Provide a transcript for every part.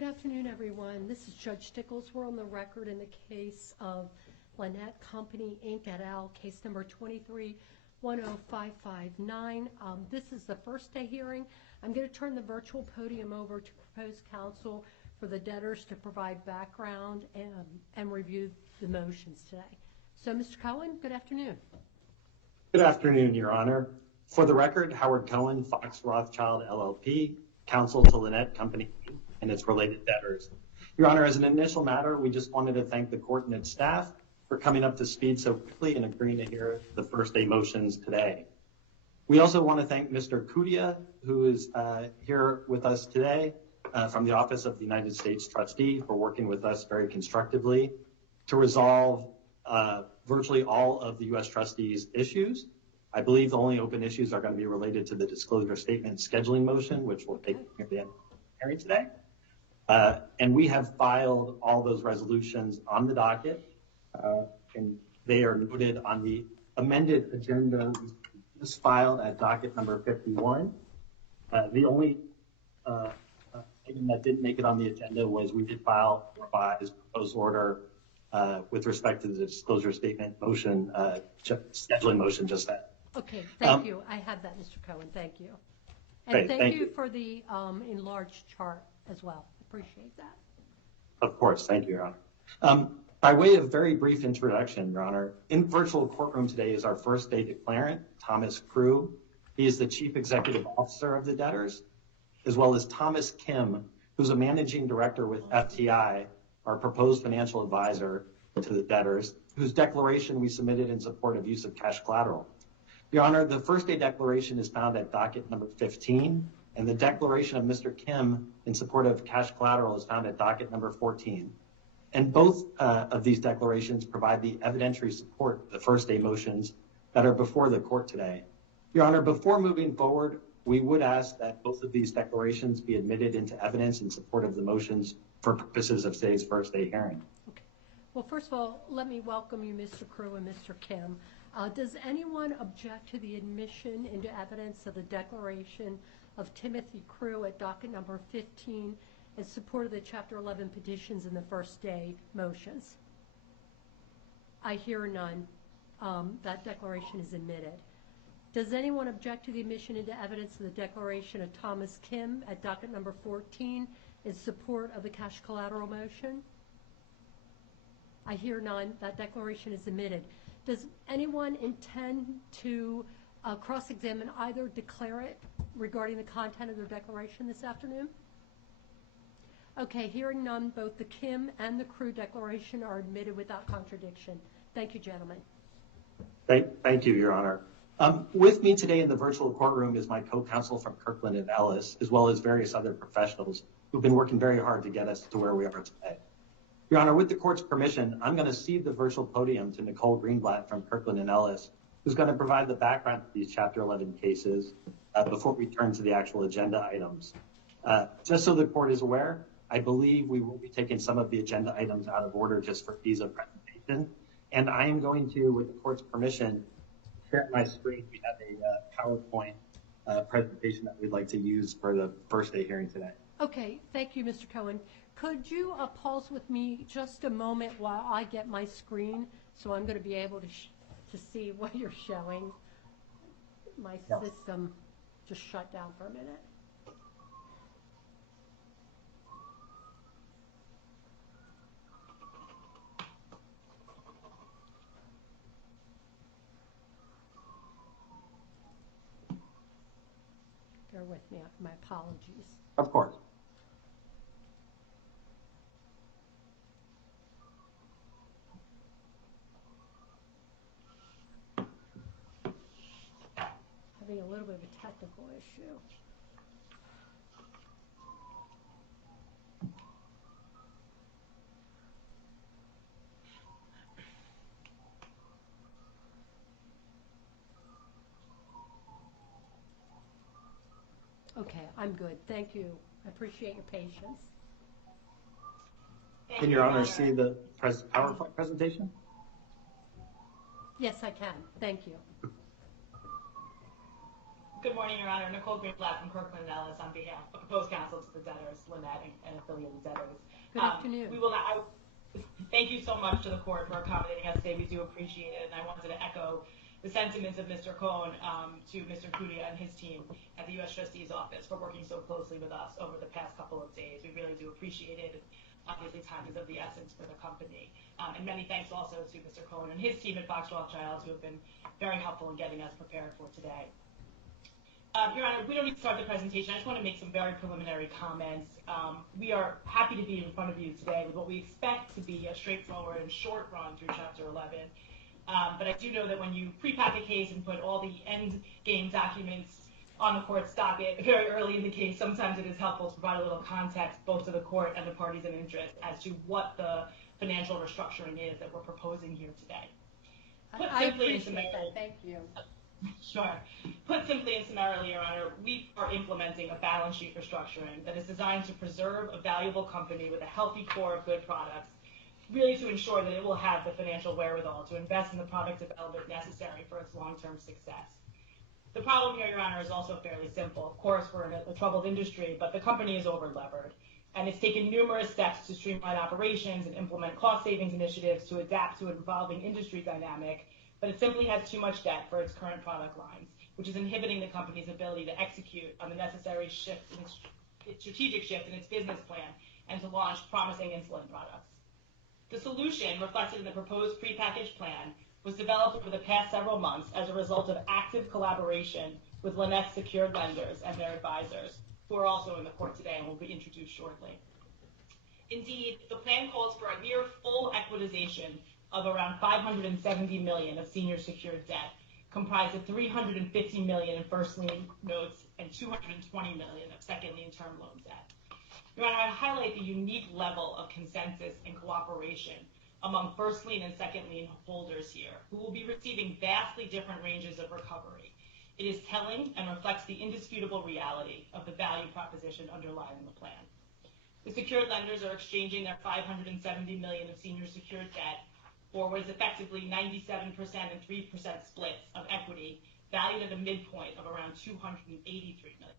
Good afternoon, everyone. This is Judge Stickles. We're on the record in the case of Lannett Company, Inc. et al., case number 23-10559. This is the first day hearing. I'm going to turn the virtual podium over to proposed counsel for the debtors to provide background and review the motions today. So, Mr. Cohen, good afternoon. Good afternoon, Your Honor. For the record, Howard Cohen, Fox Rothschild, LLP, counsel to Lannett Company and its related debtors. Your Honor, as an initial matter, we just wanted to thank the court and its staff for coming up to speed so quickly and agreeing to hear the first day motions today. We also want to thank Mr. Kudia, who is here with us today from the Office of the United States Trustee, for working with us very constructively to resolve virtually all of the U.S. trustees' issues. I believe the only open issues are going to be related to the disclosure statement scheduling motion, which we'll take at the end of the hearing today. And we have filed all those resolutions on the docket, and they are noted on the amended agenda just filed at docket number 51. The only item that didn't make it on the agenda was we did file a revised proposed order with respect to the disclosure statement motion, scheduling motion just then. Okay, thank you. I had that, Mr. Cohen. Thank you. And great, thank you for the enlarged chart as well. Appreciate that. Of course. Thank you, Your Honor. By way of very brief introduction, Your Honor, in virtual courtroom today is our first day declarant, Thomas Crew. He is the Chief Executive Officer of the debtors, as well as Thomas Kim, who's a Managing Director with FTI, our proposed financial advisor to the debtors, whose declaration we submitted in support of use of cash collateral. Your Honor, the first day declaration is found at docket number 15, and the declaration of Mr. Kim in support of cash collateral is found at docket number 14. And both of these declarations provide the evidentiary support for the first day motions that are before the court today. Your Honor, before moving forward, we would ask that both of these declarations be admitted into evidence in support of the motions for purposes of today's first day hearing. Okay. Well, first of all, let me welcome you, Mr. Crew and Mr. Kim. Does anyone object to the admission into evidence of the declaration of Timothy Crew at docket number 15 in support of the Chapter 11 petitions in the first day motions? I hear none. That declaration is admitted. Does anyone object to the admission into evidence of the declaration of Thomas Kim at docket number 14 in support of the cash collateral motion? I hear none. That declaration is admitted. Does anyone intend to cross-examine either declarant regarding the content of their declaration this afternoon? Okay, hearing none, both the Kim and the Crew declaration are admitted without contradiction. Thank you, gentlemen. Thank you, Your Honor. With me today in the virtual courtroom is my co-counsel from Kirkland and Ellis, as well as various other professionals who've been working very hard to get us to where we are today. Your Honor, with the court's permission, I'm going to cede the virtual podium to Nicole Greenblatt from Kirkland and Ellis, who's going to provide the background to these Chapter 11 cases before we turn to the actual agenda items. Just so the court is aware, I believe we will be taking some of the agenda items out of order just for ease of presentation. And I am going to, with the court's permission, share my screen. We have a PowerPoint presentation that we'd like to use for the first day hearing today. Okay, thank you, Mr. Cohen. Could you pause with me just a moment while I get my screen so I'm going to be able to see what you're showing? My system just shut down for a minute. Bear with me, my apologies. Of course. Having a little bit of a technical issue. Okay, I'm good. Thank you. I appreciate your patience. Can Your Honor see the PowerPoint presentation? Yes, I can. Thank you. Good morning, Your Honor. Nicole Greenblatt from Kirkland & Ellis on behalf of proposed counsel to the debtors, Lannett and affiliated debtors. Good afternoon. Thank you so much to the court for accommodating us today. We do appreciate it, and I wanted to echo the sentiments of Mr. Cohn to Mr. Kudia and his team at the U.S. Trustee's Office for working so closely with us over the past couple of days. We really do appreciate it. Obviously, time is of the essence for the company. And many thanks also to Mr. Cohn and his team at Fox Rothschild, who have been very helpful in getting us prepared for today. Your Honor, we don't need to start the presentation. I just want to make some very preliminary comments. We are happy to be in front of you today with what we expect to be a straightforward and short run through Chapter 11. But I do know that when you pre-pack a case and put all the end game documents on the court's docket very early in the case, sometimes it is helpful to provide a little context both to the court and the parties in interest as to what the financial restructuring is that we're proposing here today. I appreciate that. Thank you. Sure. Put simply and summarily, Your Honor, we are implementing a balance sheet restructuring that is designed to preserve a valuable company with a healthy core of good products, really to ensure that it will have the financial wherewithal to invest in the product development necessary for its long-term success. The problem here, Your Honor, is also fairly simple. Of course, we're in a troubled industry, but the company is over-levered, and it's taken numerous steps to streamline operations and implement cost savings initiatives to adapt to an evolving industry dynamic, but it simply has too much debt for its current product lines, which is inhibiting the company's ability to execute on the necessary shift in its strategic shift in its business plan and to launch promising insulin products. The solution reflected in the proposed prepackaged plan was developed over the past several months as a result of active collaboration with Lannett's secured lenders and their advisors, who are also in the court today and will be introduced shortly. Indeed, the plan calls for a near full equitization of around $570 million of senior secured debt, comprised of $350 million in first lien notes and $220 million of second lien term loan debt. Your Honor, I highlight the unique level of consensus and cooperation among first lien and second lien holders here, who will be receiving vastly different ranges of recovery. It is telling and reflects the indisputable reality of the value proposition underlying the plan. The secured lenders are exchanging their $570 million of senior secured debt for what is effectively 97% and 3% splits of equity, valued at a midpoint of around $283 million,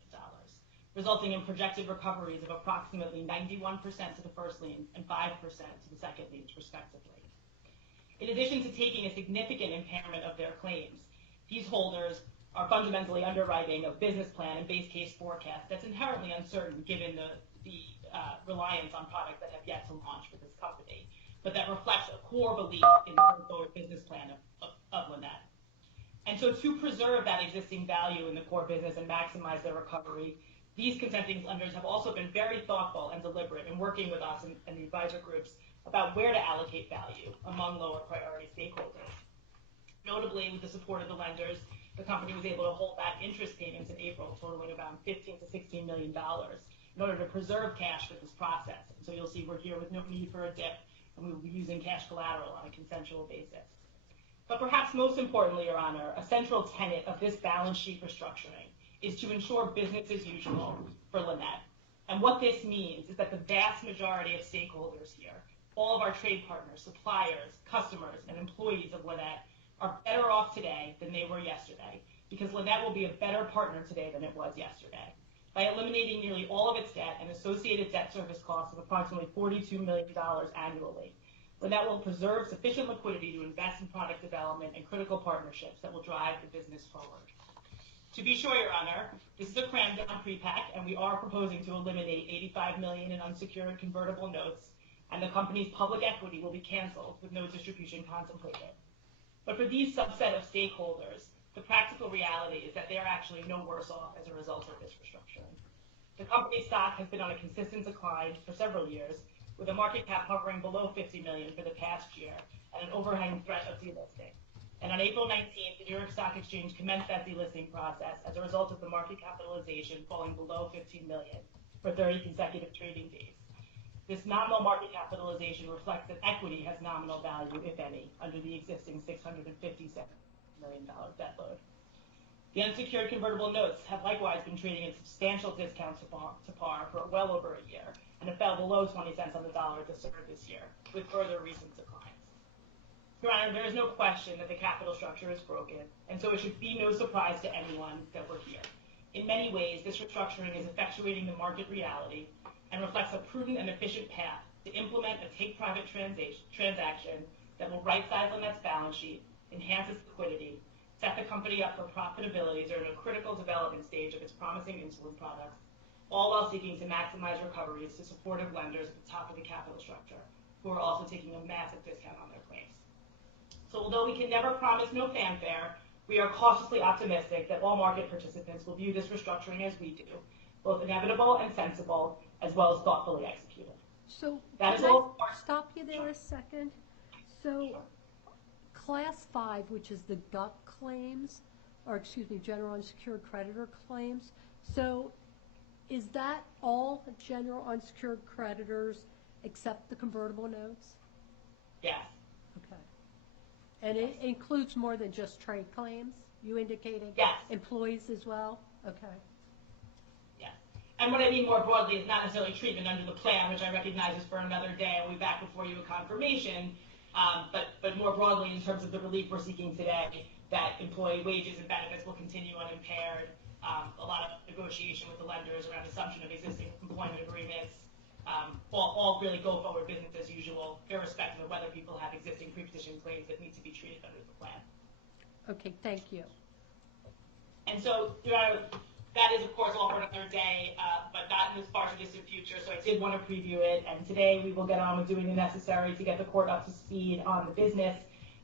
resulting in projected recoveries of approximately 91% to the first lien and 5% to the second liens, respectively. In addition to taking a significant impairment of their claims, these holders are fundamentally underwriting a business plan and base case forecast that's inherently uncertain given the reliance on products that have yet to launch for this company, but that reflects a core belief in the forward business plan of Lannett. And so to preserve that existing value in the core business and maximize their recovery, these consenting lenders have also been very thoughtful and deliberate in working with us and the advisor groups about where to allocate value among lower priority stakeholders. Notably, with the support of the lenders, the company was able to hold back interest payments in April, totaling about $15 to $16 million, in order to preserve cash for this process. And so you'll see we're here with no need for a dip, and we will be using cash collateral on a consensual basis. But perhaps most importantly, Your Honor, a central tenet of this balance sheet restructuring is to ensure business as usual for Lannett. And what this means is that the vast majority of stakeholders here, all of our trade partners, suppliers, customers, and employees of Lannett are better off today than they were yesterday, because Lannett will be a better partner today than it was yesterday. By eliminating nearly all of its debt and associated debt service costs of approximately $42 million annually, Lannett will preserve sufficient liquidity to invest in product development and critical partnerships that will drive the business forward. To be sure, Your Honor, this is a crammed down pre-pack, and we are proposing to eliminate $85 million in unsecured convertible notes, and the company's public equity will be canceled with no distribution contemplated. But for these subset of stakeholders, the practical reality is that they are actually no worse off as a result of this restructuring. The company's stock has been on a consistent decline for several years, with a market cap hovering below $50 million for the past year and an overhanging threat of delisting. And on April 19th, the New York Stock Exchange commenced that delisting process as a result of the market capitalization falling below $15 million for 30 consecutive trading days. This nominal market capitalization reflects that equity has nominal value, if any, under the existing $657 million debt load. The unsecured convertible notes have likewise been trading at substantial discounts to par for well over a year, and have fell below 20 cents on the dollar to start this year, with further recent declines. Your Honor, there is no question that the capital structure is broken, and so it should be no surprise to anyone that we're here. In many ways, this restructuring is effectuating the market reality and reflects a prudent and efficient path to implement a take-private transaction that will right-size Lannett's balance sheet, enhance its liquidity, set the company up for profitability during a critical development stage of its promising insulin products, all while seeking to maximize recoveries to supportive lenders at the top of the capital structure, who are also taking a massive discount on their claims. So although we can never promise no fanfare, we are cautiously optimistic that all market participants will view this restructuring as we do, both inevitable and sensible, as well as thoughtfully executed. So That is can all. I stop you there a second? So Class 5, which is the GUC claims, or excuse me, general unsecured creditor claims, so is that all general unsecured creditors except the convertible notes? Yes. Okay. And it includes more than just trade claims? You indicated Yes. employees as well? Okay. Yes. And what I mean more broadly is not necessarily treatment under the plan, which I recognize is for another day, and we'll be back before you with confirmation, but more broadly in terms of the relief we're seeking today, that employee wages and benefits will continue unimpaired, a lot of negotiation with the lenders around assumption of existing employment agreements, all really go forward business as usual, irrespective of whether people have existing pre-petition claims that need to be treated under the plan. Okay, thank you. And so, Your Honor, that is, of course, all for another day, but not in the far distant future, so I did want to preview it, and today we will get on with doing the necessary to get the court up to speed on the business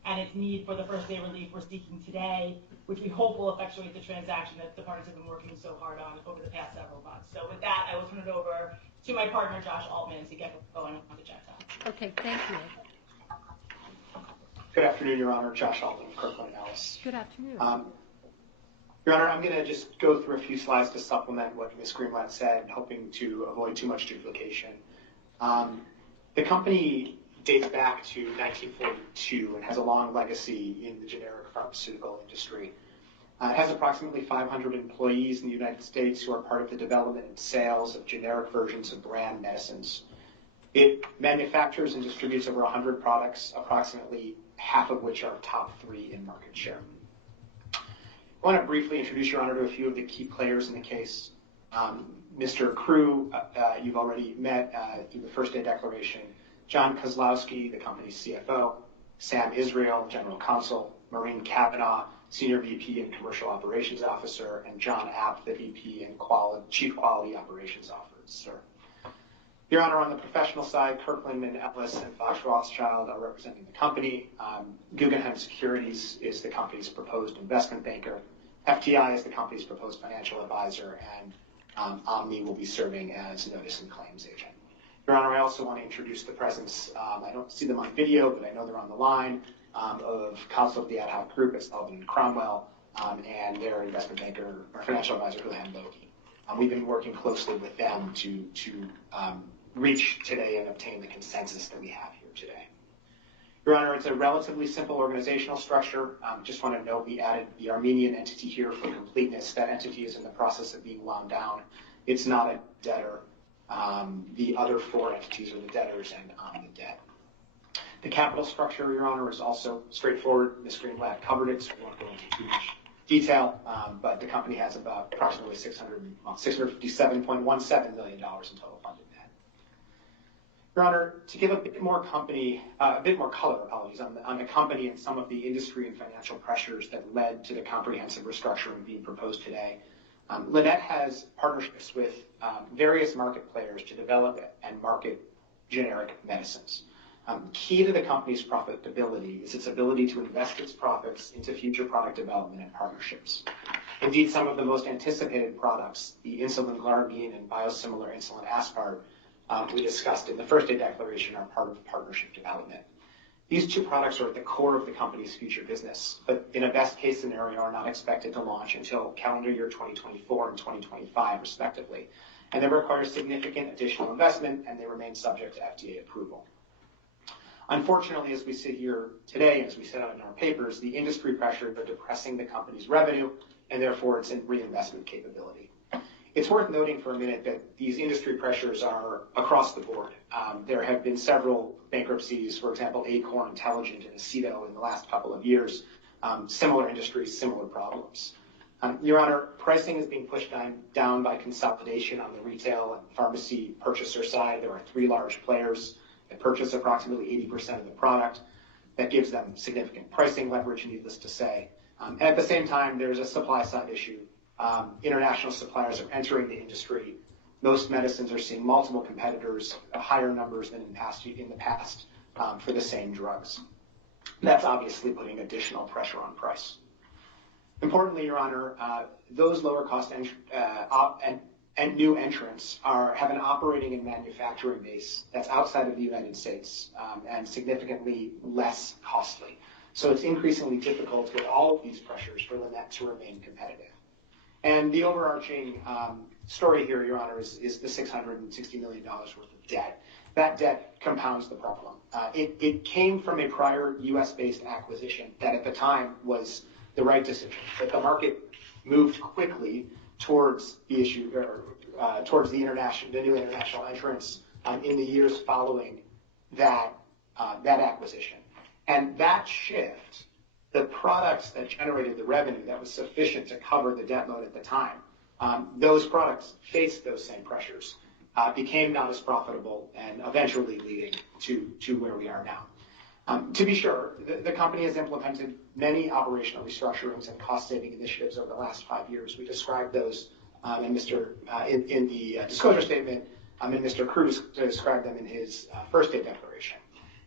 and its need for the first day relief we're seeking today, which we hope will effectuate the transaction that the parties have been working so hard on over the past several months. So with that, I will turn it over to my partner, Josh Altman, to get going on the agenda. Okay, thank you. Good afternoon, Your Honor. Josh Altman of Kirkland & Ellis. Good afternoon. Your Honor, I'm going to just go through a few slides to supplement what Ms. Greenblatt said, hoping to avoid too much duplication. The company dates back to 1942 and has a long legacy in the generic pharmaceutical industry. It has approximately 500 employees in the United States who are part of the development and sales of generic versions of brand medicines. It manufactures and distributes over 100 products, approximately half of which are top 3 in market share. I want to briefly introduce, Your Honor, to a few of the key players in the case. Mr. Crew, you've already met through the first day declaration. John Kozlowski, the company's CFO. Sam Israel, General Counsel. Maureen Kavanaugh, Senior VP and Commercial Operations Officer. And John App, the VP and Chief Quality Operations Officer. Your Honor, on the professional side, Kirkland & Ellis and Fox Rothschild are representing the company. Guggenheim Securities is the company's proposed investment banker. FTI is the company's proposed financial advisor, and Omni will be serving as notice and claims agent. Your Honor, I also want to introduce the presence, I don't see them on video, but I know they're on the line, of counsel of the ad hoc group at Sullivan & Cromwell, and their investment banker, or financial advisor, Houlihan Lokey. We've been working closely with them to reach today and obtain the consensus that we have here today. Your Honor, it's a relatively simple organizational structure. Just want to note we added the Armenian entity here for completeness. That entity is in the process of being wound down. It's not a debtor. The other 4 entities are the debtors, and I'm the debt. The capital structure, Your Honor, is also straightforward. Ms. Greenblatt covered it, so we won't go into too much detail, but the company has about approximately $657.17 million in total funded debt. Your Honor, to give a bit more color, on the company and some of the industry and financial pressures that led to the comprehensive restructuring being proposed today, Lannett has partnerships with various market players to develop and market generic medicines. Key to the company's profitability is its ability to invest its profits into future product development and partnerships. Indeed, some of the most anticipated products, the insulin glargine and biosimilar insulin aspart, we discussed in the first day declaration, are part of partnership development. These 2 products are at the core of the company's future business, but in a best case scenario are not expected to launch until calendar year 2024 and 2025 respectively. And they require significant additional investment, and they remain subject to FDA approval. Unfortunately, as we sit here today, as we set out in our papers, the industry pressures are depressing the company's revenue and therefore its reinvestment capability. It's worth noting for a minute that these industry pressures are across the board. There have been several bankruptcies, for example, Acorn, Intelligent, and Aceto in the last couple of years. Similar industries, similar problems. Your Honor, pricing is being pushed down by consolidation on the retail and pharmacy purchaser side. There are 3 large players that purchase approximately 80% of the product. That gives them significant pricing leverage, needless to say. And at the same time, there's a supply side issue. International suppliers are entering the industry. Most medicines are seeing multiple competitors, higher numbers than in the past for the same drugs. That's obviously putting additional pressure on price. Importantly, Your Honor, those lower cost and new entrants have an operating and manufacturing base that's outside of the United States and significantly less costly. So it's increasingly difficult with all of these pressures for Lannett to remain competitive. And the overarching story here, Your Honor, is the $660 million worth of debt. That debt compounds the problem. It came from a prior U.S.-based acquisition that at the time was the right decision, but the market moved quickly towards the issue, or towards the new international entrants in the years following that acquisition. And that shift, the products that generated the revenue that was sufficient to cover the debt load at the time, those products faced those same pressures, became not as profitable, and eventually leading to where we are now. To be sure, the company has implemented many operational restructurings and cost-saving initiatives over the last 5 years. We described those in the disclosure statement, and Mr. Cruz described them in his first day declaration.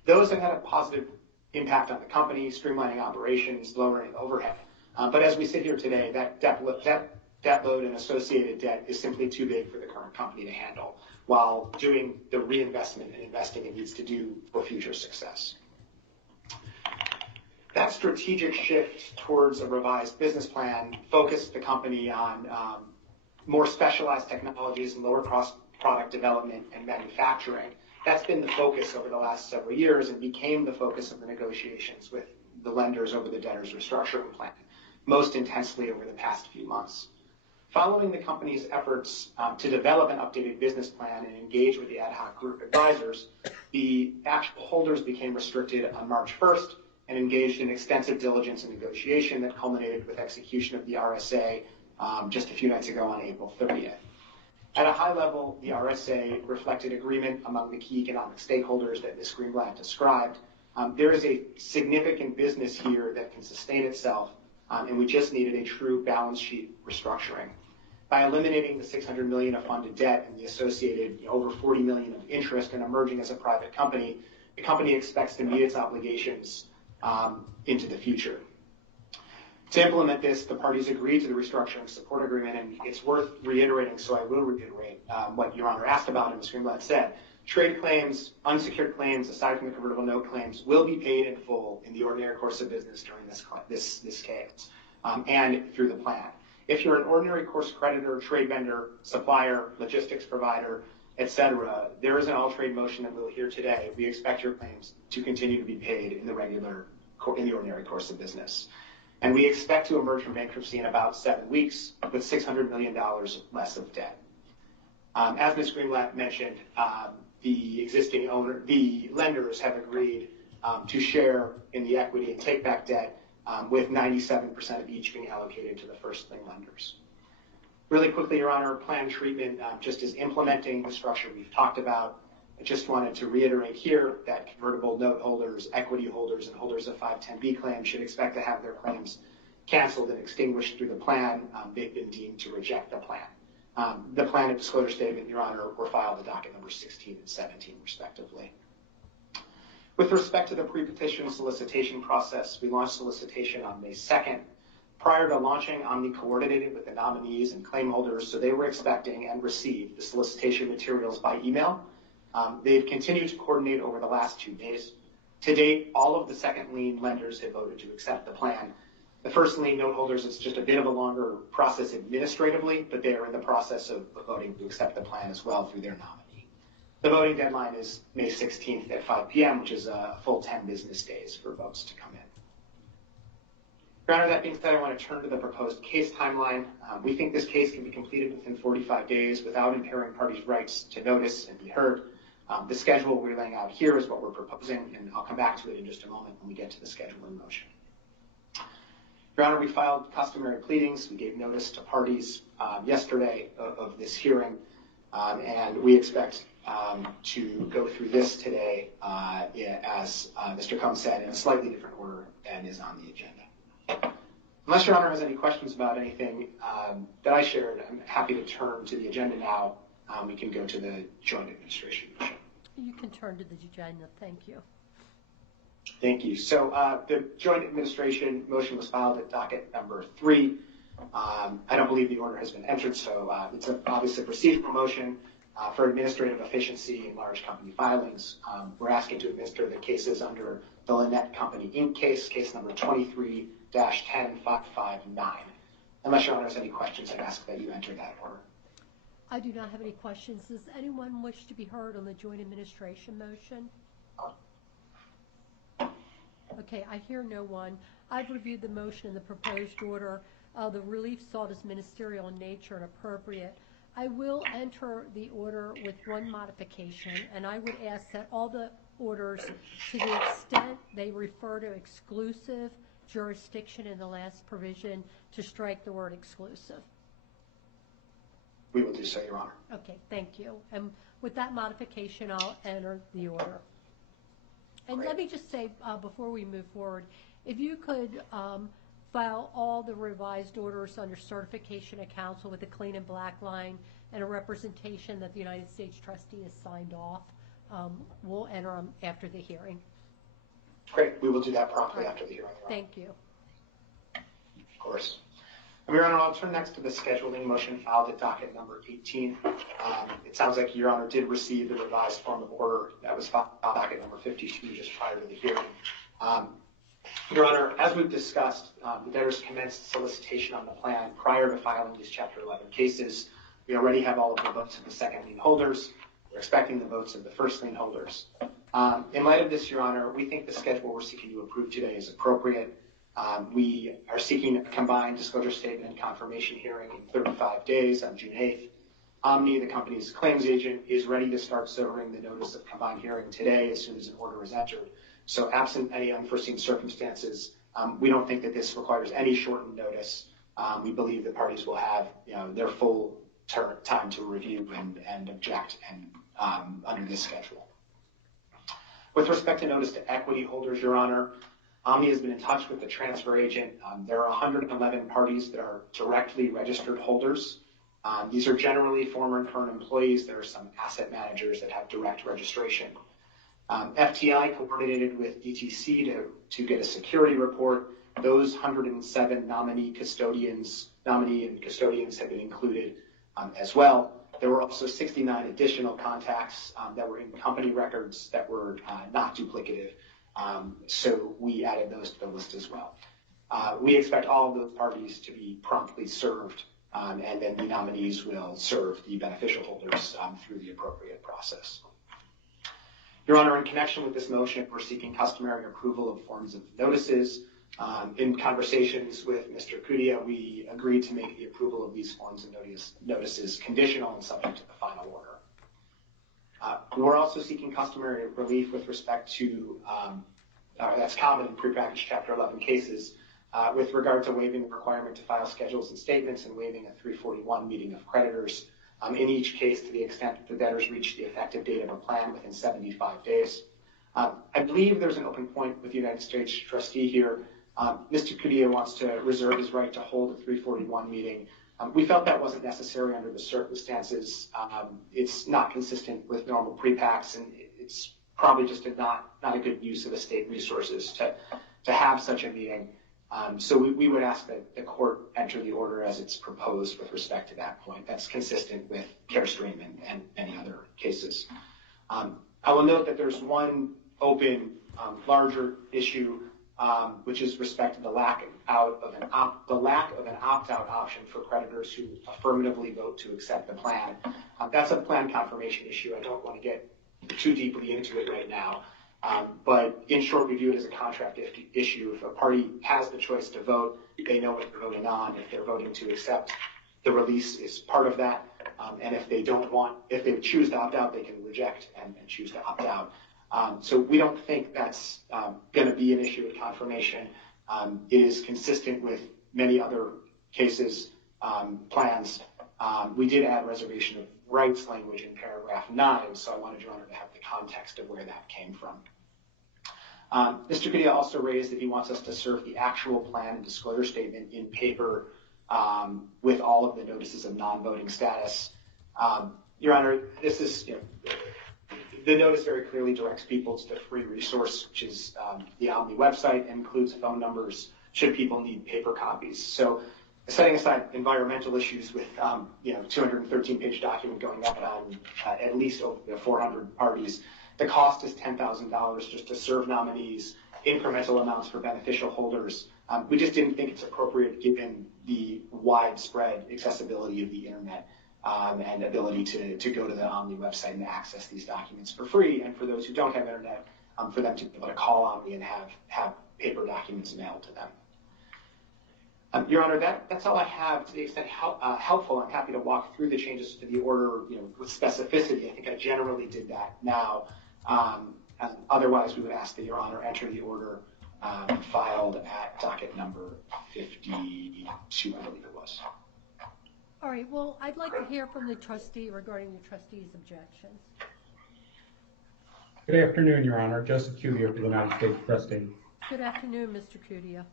Those have had a positive impact on the company, streamlining operations, lowering overhead. But as we sit here today, that debt load and associated debt is simply too big for the current company to handle while doing the reinvestment and investing it needs to do for future success. That strategic shift towards a revised business plan focused the company on more specialized technologies and lower cost product development and manufacturing. That's been the focus over the last several years and became the focus of the negotiations with the lenders over the debtor's restructuring plan, most intensely over the past few months. Following the company's efforts to develop an updated business plan and engage with the ad hoc group advisors, the actual holders became restricted on March 1st and engaged in extensive diligence and negotiation that culminated with execution of the RSA just a few nights ago on April 30th. At a high level, the RSA reflected agreement among the key economic stakeholders that Ms. Greenblatt described. There is a significant business here that can sustain itself, and we just needed a true balance sheet restructuring. By eliminating the $600 million of funded debt and the associated over $40 million of interest and emerging as a private company, the company expects to meet its obligations into the future. To implement this, the parties agreed to the restructuring support agreement, and it's worth reiterating, so I will reiterate what Your Honor asked about and Ms. Greenblatt said. Trade claims, unsecured claims, aside from the convertible note claims, will be paid in full in the ordinary course of business during this case and through the plan. If you're an ordinary course creditor, trade vendor, supplier, logistics provider, etc., there is an all-trade motion that we'll hear today. We expect your claims to continue to be paid in the ordinary course of business. And we expect to emerge from bankruptcy in about 7 weeks with $600 million less of debt. As Ms. Greenblatt mentioned, the lenders have agreed to share in the equity and take back debt with 97% of each being allocated to the first lien lenders. Really quickly, Your Honor, plan treatment just is implementing the structure we've talked about. I just wanted to reiterate here that convertible note holders, equity holders, and holders of 510B claims should expect to have their claims canceled and extinguished through the plan. They've been deemed to reject the plan. The plan and disclosure statement, Your Honor, were filed at docket numbers 16 and 17, respectively. With respect to the pre-petition solicitation process, we launched solicitation on May 2nd. Prior to launching, Omni coordinated with the nominees and claim holders, so they were expecting and received the solicitation materials by email. They've continued to coordinate over the last 2 days. To date, all of the second lien lenders have voted to accept the plan. The first lien note holders, it's just a bit of a longer process administratively, but they are in the process of voting to accept the plan as well through their nominee. The voting deadline is May 16th at 5 p.m., which is a full 10 business days for votes to come in. Your Honor, that being said, I want to turn to the proposed case timeline. We think this case can be completed within 45 days without impairing parties' rights to notice and be heard. The schedule we're laying out here is what we're proposing, and I'll come back to it in just a moment when we get to the schedule in motion. Your Honor, we filed customary pleadings. We gave notice to parties yesterday of this hearing, and we expect to go through this today, as Mr. Combs said, in a slightly different order than is on the agenda. Unless Your Honor has any questions about anything that I shared, I'm happy to turn to the agenda now. We can go to the joint administration motion. You can turn to the agenda. Thank you. Thank you. So the joint administration motion was filed at docket number 3. I don't believe the order has been entered, so it's obviously a procedural motion for administrative efficiency in large company filings. We're asking to administer the cases under the Lannett Company, Inc. case number 23-10559. Unless Your Honor has any questions, I ask that you enter that order. I do not have any questions. Does anyone wish to be heard on the joint administration motion? Okay, I hear no one. I've reviewed the motion and the proposed order. The relief sought is ministerial in nature and appropriate. I will enter the order with one modification, and I would ask that all the orders, to the extent they refer to exclusive jurisdiction in the last provision, to strike the word exclusive. We will do so, Your Honor. Okay, thank you. And with that modification, I'll enter the order. And Great. let me just say, before we move forward, if you could file all the revised orders under certification of counsel with a clean and black line and a representation that the United States trustee has signed off, we'll enter them after the hearing. Great. We will do that promptly after the hearing. Thank you. Of course. Your Honor, I'll turn next to the scheduling motion filed at docket number 18. It sounds like Your Honor did receive the revised form of order that was filed at docket number 52 just prior to the hearing. Your Honor, as we've discussed, the debtors commenced solicitation on the plan prior to filing these Chapter 11 cases. We already have all of the votes of the second lien holders. We're expecting the votes of the first lien holders. In light of this, Your Honor, we think the schedule we're seeking to approve today is appropriate. We are seeking a combined disclosure statement and confirmation hearing in 35 days on June 8th. Omni, the company's claims agent, is ready to start serving the notice of combined hearing today as soon as an order is entered. So absent any unforeseen circumstances, we don't think that this requires any shortened notice. We believe the parties will have their full time to review and object and under this schedule. With respect to notice to equity holders, Your Honor, Omni has been in touch with the transfer agent. There are 111 parties that are directly registered holders. These are generally former and current employees. There are some asset managers that have direct registration. FTI coordinated with DTC to get a security report. Those 107 nominee and custodians have been included as well. There were also 69 additional contacts that were in company records that were not duplicative. So we added those to the list as well. We expect all of those parties to be promptly served, and then the nominees will serve the beneficial holders through the appropriate process. Your Honor, in connection with this motion, we're seeking customary approval of forms of notices. In conversations with Mr. Kudia, we agreed to make the approval of these forms of notices conditional and subject to the final order. We're also seeking customary relief with respect to, that's common in prepackaged Chapter 11 cases, with regard to waiving the requirement to file schedules and statements and waiving a 341 meeting of creditors. In each case, to the extent that the debtors reach the effective date of a plan within 75 days. I believe there's an open point with the United States trustee here. Mr. Kudia wants to reserve his right to hold a 341 meeting. We felt that wasn't necessary under the circumstances. It's not consistent with normal prepacks, and it's probably just not a good use of the state resources to have such a meeting. So we would ask that the court enter the order as it's proposed with respect to that point. That's consistent with CareStream and any other cases. I will note that there's one open, larger issue, which is respect to the lack of an opt-out option for creditors who affirmatively vote to accept the plan. That's a plan confirmation issue. I don't want to get too deeply into it right now. But in short, we view it as a contract issue. If a party has the choice to vote, they know what they're voting on. If they're voting to accept the release is part of that. And if they choose to opt out, they can reject and choose to opt out. So we don't think that's going to be an issue with confirmation. It is consistent with many other cases, plans. We did add reservation of rights language in paragraph 9, so I wanted Your Honor to have the context of where that came from. Mr. Padilla also raised that he wants us to serve the actual plan and disclosure statement in paper with all of the notices of non-voting status. Your Honor, this is, the notice very clearly directs people to the free resource, which is the Omni website, and includes phone numbers should people need paper copies. So setting aside environmental issues with 213-page document going up on at least 400 parties, the cost is $10,000 just to serve nominees, incremental amounts for beneficial holders. We just didn't think it's appropriate given the widespread accessibility of the internet and ability to go to the Omni website and access these documents for free, and for those who don't have internet, for them to be able to call Omni and have paper documents mailed to them. Your Honor, that's all I have. To the extent helpful, I'm happy to walk through the changes to the order with specificity. I think I generally did that now. Otherwise, we would ask that Your Honor enter the order filed at docket number 52, I believe it was. All right, well, I'd like to hear from the trustee regarding the trustee's objections. Good afternoon, Your Honor. Joseph Cuvier for the United States Trustee. Good afternoon, Mr. Cudia.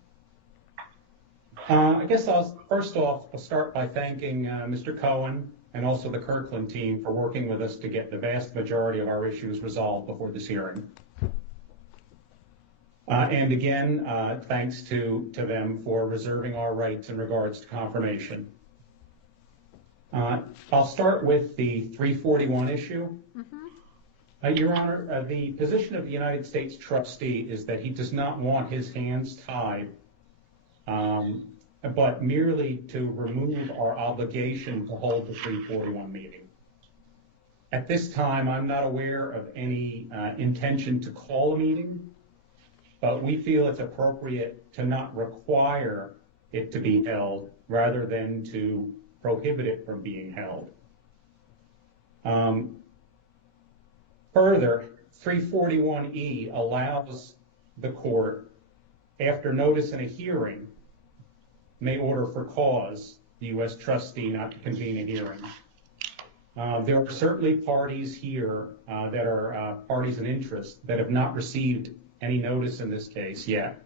I guess first off, I'll start by thanking Mr. Cohen and also the Kirkland team for working with us to get the vast majority of our issues resolved before this hearing. And again, thanks to them for reserving our rights in regards to confirmation. I'll start with the 341 issue. Your Honor, the position of the United States Trustee is that he does not want his hands tied, but merely to remove our obligation to hold the 341 meeting. At this time, I'm not aware of any intention to call a meeting, but we feel it's appropriate to not require it to be held rather than to prohibit it from being held. Further, 341E allows the court, after notice in a hearing, may order for cause the U.S. trustee not to convene a hearing. There are certainly parties here that are parties in interest that have not received any notice in this case yet,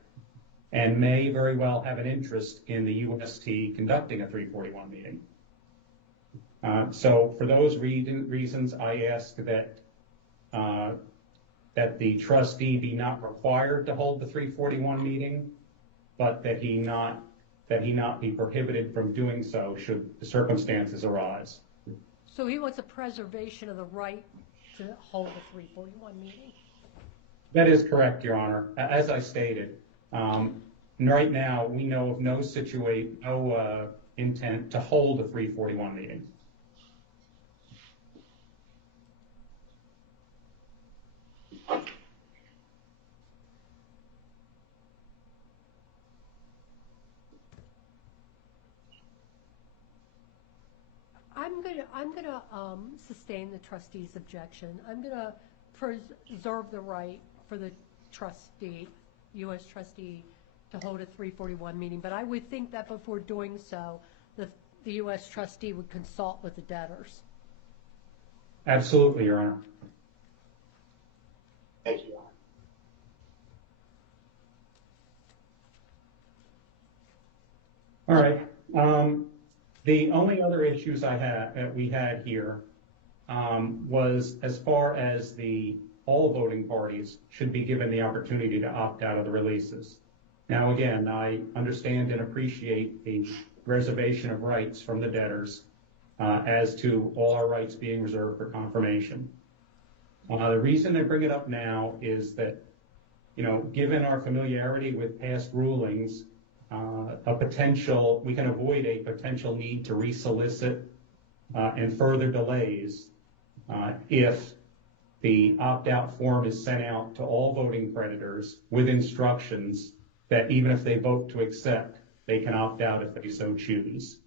and may very well have an interest in the UST conducting a 341 meeting. So for those reasons, I ask that the trustee be not required to hold the 341 meeting, but that he not be prohibited from doing so should the circumstances arise. So he wants a preservation of the right to hold the 341 meeting? That is correct, Your Honor. As I stated, right now we know of no intent to hold a 341 meeting. I'm gonna sustain the trustee's objection. I'm gonna preserve the right for the trustee, U.S. trustee, to hold a 341 meeting. But I would think that before doing so, the U.S. trustee would consult with the debtors. Absolutely, Your Honor. Thank you, Your Honor. All right. The only other issues we had here was as far as all voting parties should be given the opportunity to opt out of the releases. Now, again, I understand and appreciate the reservation of rights from the debtors as to all our rights being reserved for confirmation. The reason I bring it up now is that, given our familiarity with past rulings, we can avoid a potential need to resolicit and further delays if the opt-out form is sent out to all voting creditors with instructions that even if they vote to accept, they can opt out if they so choose.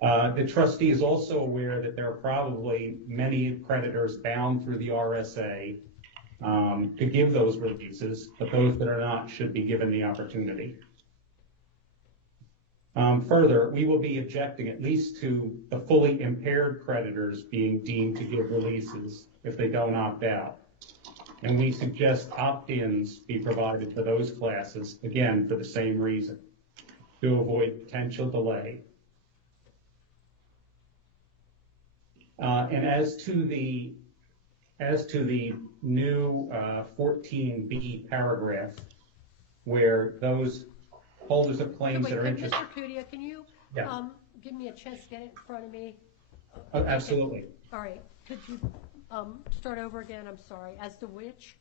The trustee is also aware that there are probably many creditors bound through the RSA to give those releases, but those that are not should be given the opportunity. Further, we will be objecting at least to the fully impaired creditors being deemed to give releases if they don't opt out. And we suggest opt-ins be provided for those classes, again, for the same reason, to avoid potential delay. And as to the new 14B paragraph, where those holders of claims that are interested. Mr. Cudia, can you give me a chance to get it in front of me? Oh, absolutely. All right. Could you start over again? I'm sorry. As to which?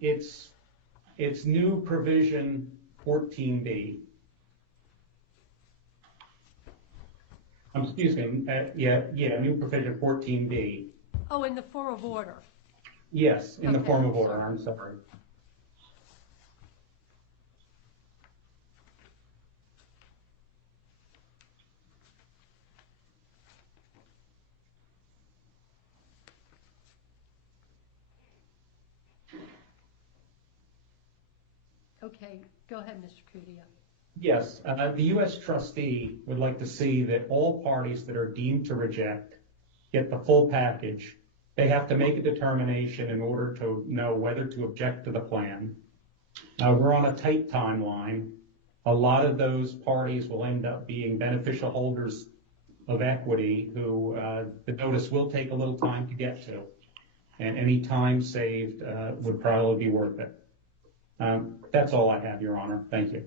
It's new provision 14B. Excuse me. New provision 14B. Oh, in the form of order. Yes, in the form of order. Sorry. I'm sorry. Okay. Go ahead, Mr. Cudia. Yes, the U.S. trustee would like to see that all parties that are deemed to reject get the full package. They have to make a determination in order to know whether to object to the plan. We're on a tight timeline. A lot of those parties will end up being beneficial holders of equity who the notice will take a little time to get to. And any time saved would probably be worth it. That's all I have, Your Honor. Thank you.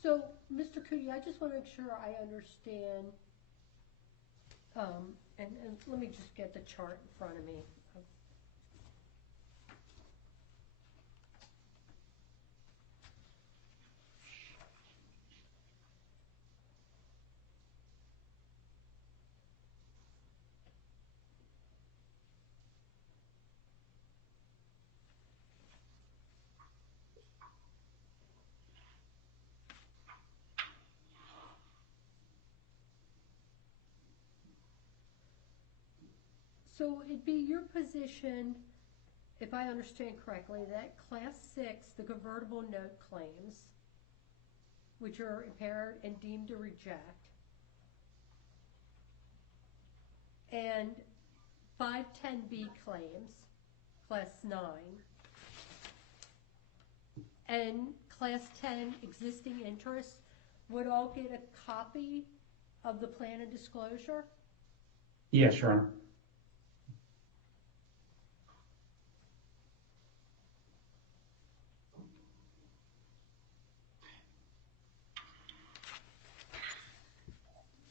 So, Mr. Cudia, I just want to make sure I understand, and let me just get the chart in front of me. So it'd be your position, if I understand correctly, that Class 6, the convertible note claims, which are impaired and deemed to reject, and 510B claims, Class 9, and Class 10 existing interests would all get a copy of the plan and disclosure? Yes, Your Honor.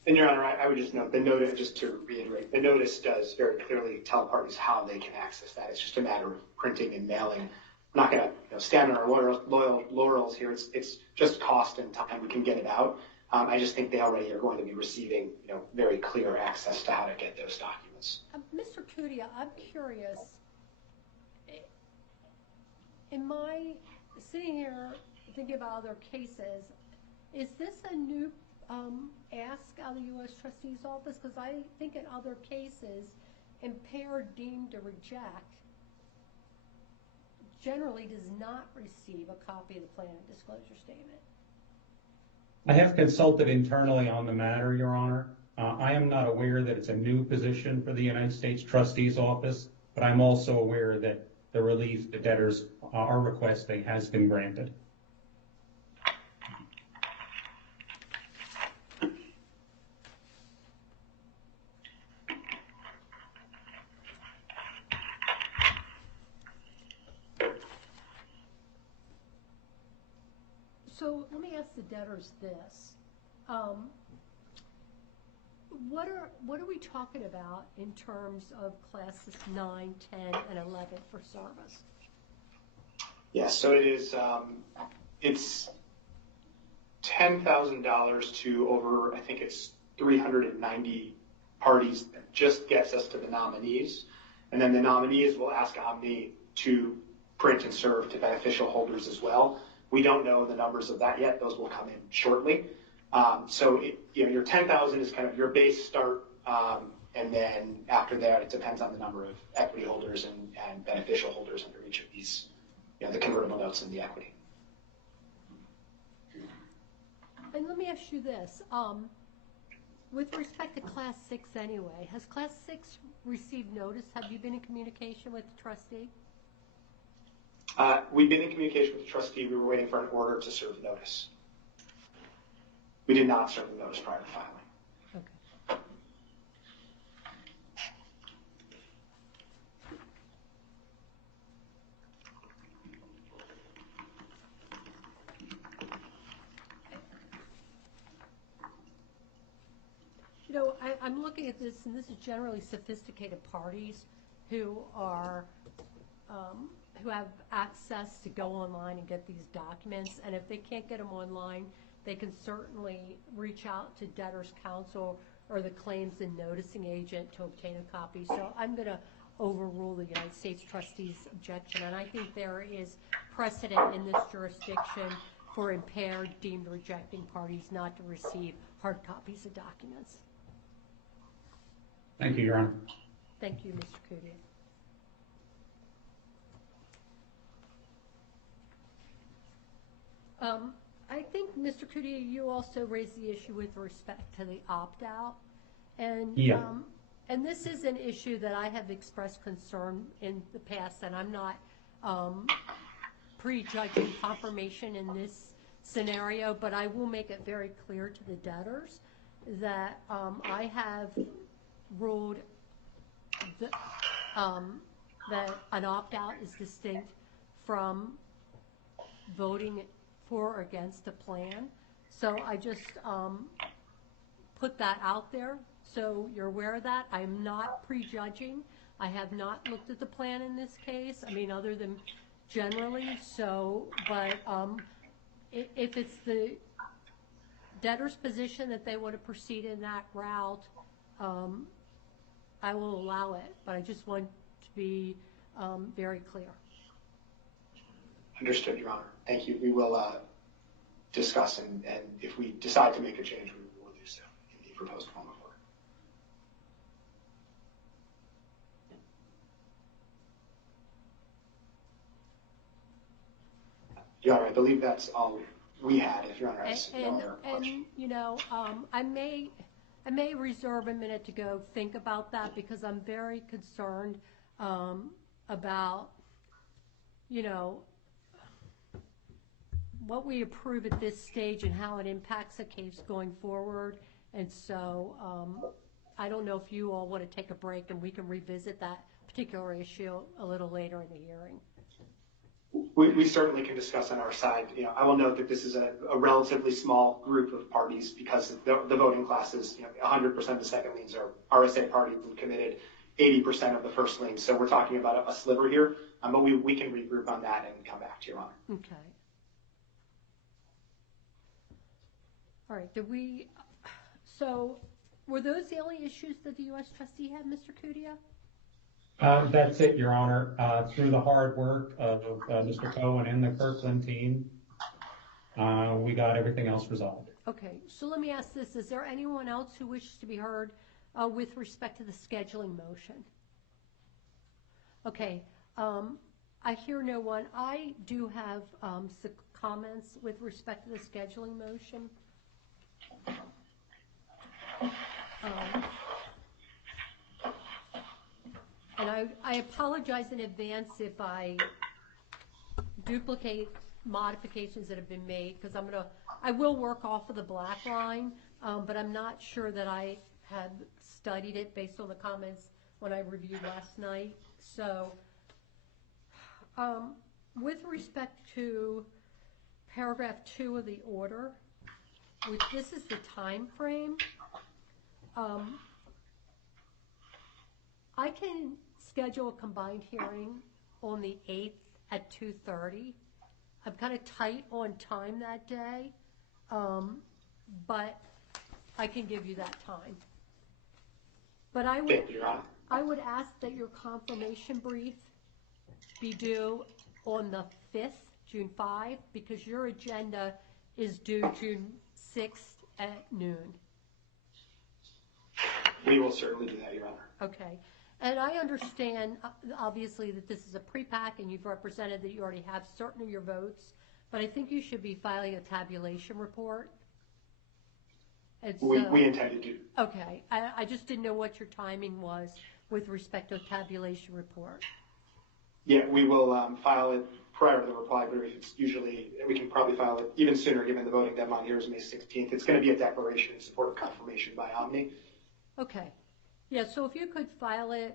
And Your Honor, I would just note the notice, just to reiterate, the notice does very clearly tell parties how they can access that. It's just a matter of printing and mailing. We're not going to stand on our laurels here. It's just cost and time. We can get it out. I just think they already are going to be receiving, very clear access to how to get those documents. Mr. Cudia, I'm curious. In my sitting here thinking about other cases, is this a new ask out of the U.S. Trustee's Office? Because I think in other cases, impaired deemed to reject generally does not receive a copy of the plan and disclosure statement. I have consulted internally on the matter, Your Honor. I am not aware that it's a new position for the United States Trustee's Office, but I'm also aware that the relief the debtors are requesting has been granted. So let me ask the debtors this. What are we talking about in terms of classes 9, 10, and 11 for service? Yes, so it is, it's $10,000 to over, I think it's $390 parties that just gets us to the nominees. And then the nominees will ask Omni to print and serve to beneficial holders as well. We don't know the numbers of that yet. Those will come in shortly. So your 10,000 is kind of your base start. And then after that, it depends on the number of equity holders and beneficial holders under each of these, the convertible notes and the equity. And let me ask you this. With respect to Class 6 anyway, has Class 6 received notice? Have you been in communication with the trustee? We've been in communication with the trustee. We were waiting for an order to serve notice. We did not serve the notice prior to filing. Okay. I'm looking at this, and this is generally sophisticated parties who are who have access to go online and get these documents, and if they can't get them online, they can certainly reach out to debtors' counsel or the claims and noticing agent to obtain a copy. So I'm going to overrule the United States trustee's objection, and I think there is precedent in this jurisdiction for impaired, deemed rejecting parties not to receive hard copies of documents. Thank you, Your Honor. Thank you, Mr. Kudia. I think, Mr. Kudia, you also raised the issue with respect to the opt-out. And, yeah. And this is an issue that I have expressed concern in the past, and I'm not prejudging confirmation in this scenario, but I will make it very clear to the debtors that I have ruled that an opt-out is distinct from voting for or against a plan. So I just put that out there so you're aware of that. I'm not prejudging. I have not looked at the plan in this case, I mean, other than generally. So, but if it's the debtor's position that they want to proceed in that route, I will allow it, but I just want to be very clear. Understood, Your Honor. Thank you. We will discuss, and if we decide to make a change, we will do so in the proposed form of order. Your Honor, I believe that's all we had. If Your Honor has no other questions. And I may reserve a minute to go think about that, because I'm very concerned about, what we approve at this stage and how it impacts a case going forward. And so I don't know if you all want to take a break and we can revisit that particular issue a little later in the hearing. We certainly can discuss on our side. I will note that this is a relatively small group of parties, because the voting classes, 100% of the second liens are RSA parties and committed 80% of the first lien. So we're talking about a sliver here, but we can regroup on that and come back to Your Honor. Okay. All right. So were those the only issues that the U.S. trustee had, Mr. Kudia? That's it, Your Honor. Through the hard work of Mr. Cohen and the Kirkland team, we got everything else resolved. Okay, so let me ask this. Is there anyone else who wishes to be heard with respect to the scheduling motion? Okay, I hear no one. I do have some comments with respect to the scheduling motion. And I apologize in advance if I duplicate modifications that have been made, because I will work off of the black line, but I'm not sure that I had studied it based on the comments when I reviewed last night. So with respect to paragraph 2 of the order, which this is the time frame, I can schedule a combined hearing on the 8th at 2:30. I'm kind of tight on time that day, but I can give you that time. But I would, Thank you, Your Honor. I would ask that your confirmation brief be due on the 5th, June 5, because your agenda is due June 6th at noon. We will certainly do that, Your Honor. Okay. And I understand, obviously, that this is a pre-pack and you've represented that you already have certain of your votes, but I think you should be filing a tabulation report. And We intend to do. Okay. I just didn't know what your timing was with respect to a tabulation report. Yeah, we will file it prior to the reply brief. It's usually, we can probably file it even sooner given the voting deadline here is May 16th. It's going to be a declaration in support of confirmation by Omni. Okay. Yeah, so if you could file it,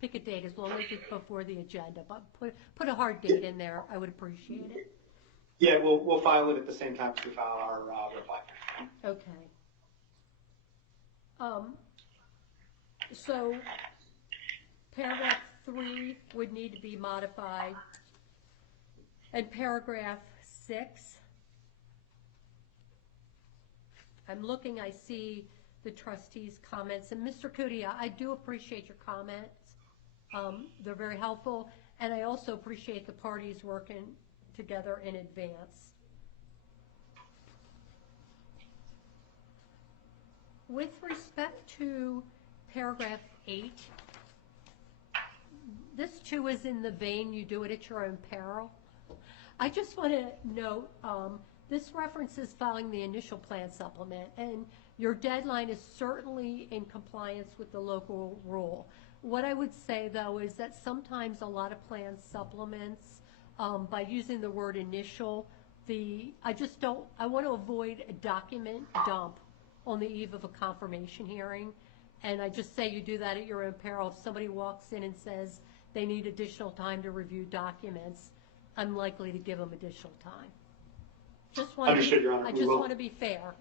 pick a date as long as it's before the agenda, but put a hard date in there. I would appreciate it. Yeah, we'll file it at the same time as we file our reply brief. Okay. So paragraph 3 would need to be modified, and paragraph 6, I'm looking, I see the trustees' comments, and Mr. Cudia, I do appreciate your comments. They're very helpful, and I also appreciate the parties working together in advance. With respect to paragraph 8, this too is in the vein, you do it at your own peril. I just want to note, this references filing the initial plan supplement, and your deadline is certainly in compliance with the local rule. What I would say, though, is that sometimes a lot of plan supplements, by using the word initial, I want to avoid a document dump on the eve of a confirmation hearing, and I just say you do that at your own peril. If somebody walks in and says they need additional time to review documents, I'm likely to give them additional time. Understood, Your Honor. I just want to be fair.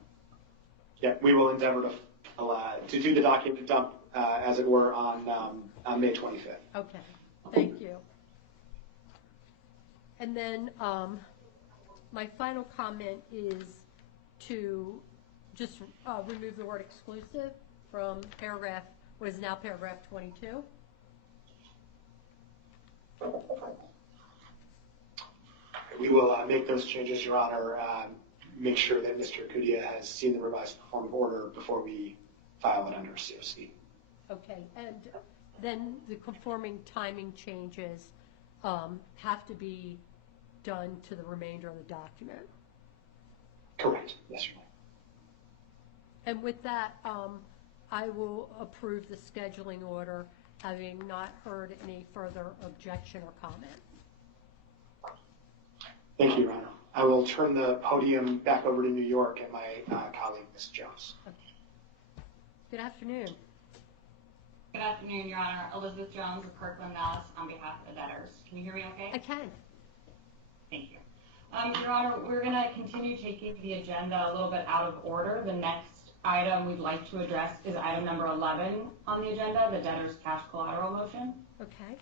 Yeah, we will endeavor to do the document dump, as it were, on May 25th. Okay, thank you. And then my final comment is to just remove the word exclusive from paragraph, what is now paragraph 22. We will make those changes, Your Honor. Make sure that Mr. Cudia has seen the revised form of order before we file it under COC. Okay, and then the conforming timing changes have to be done to the remainder of the document. Correct. Yes, Your Honor. And with that, I will approve the scheduling order, having not heard any further objection or comment. Thank you, Your Honor. I will turn the podium back over to New York and my colleague, Ms. Jones. Okay. Good afternoon. Good afternoon, Your Honor. Elizabeth Jones of Kirkland Dallas on behalf of the debtors. Can you hear me okay? I can. Thank you. Your Honor, we're going to continue taking the agenda a little bit out of order. The next item we'd like to address is item number 11 on the agenda, the debtor's cash collateral motion. Okay.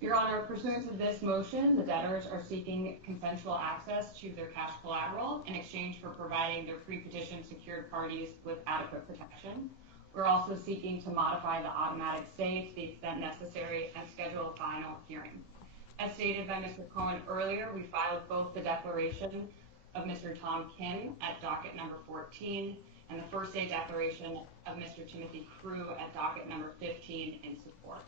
Your Honor, pursuant to this motion, the debtors are seeking consensual access to their cash collateral in exchange for providing their pre-petition secured parties with adequate protection. We're also seeking to modify the automatic stay to the extent necessary and schedule a final hearing. As stated by Mr. Cohen earlier, we filed both the declaration of Mr. Tom Kim at docket number 14 and the first day declaration of Mr. Timothy Crew at docket number 15 in support.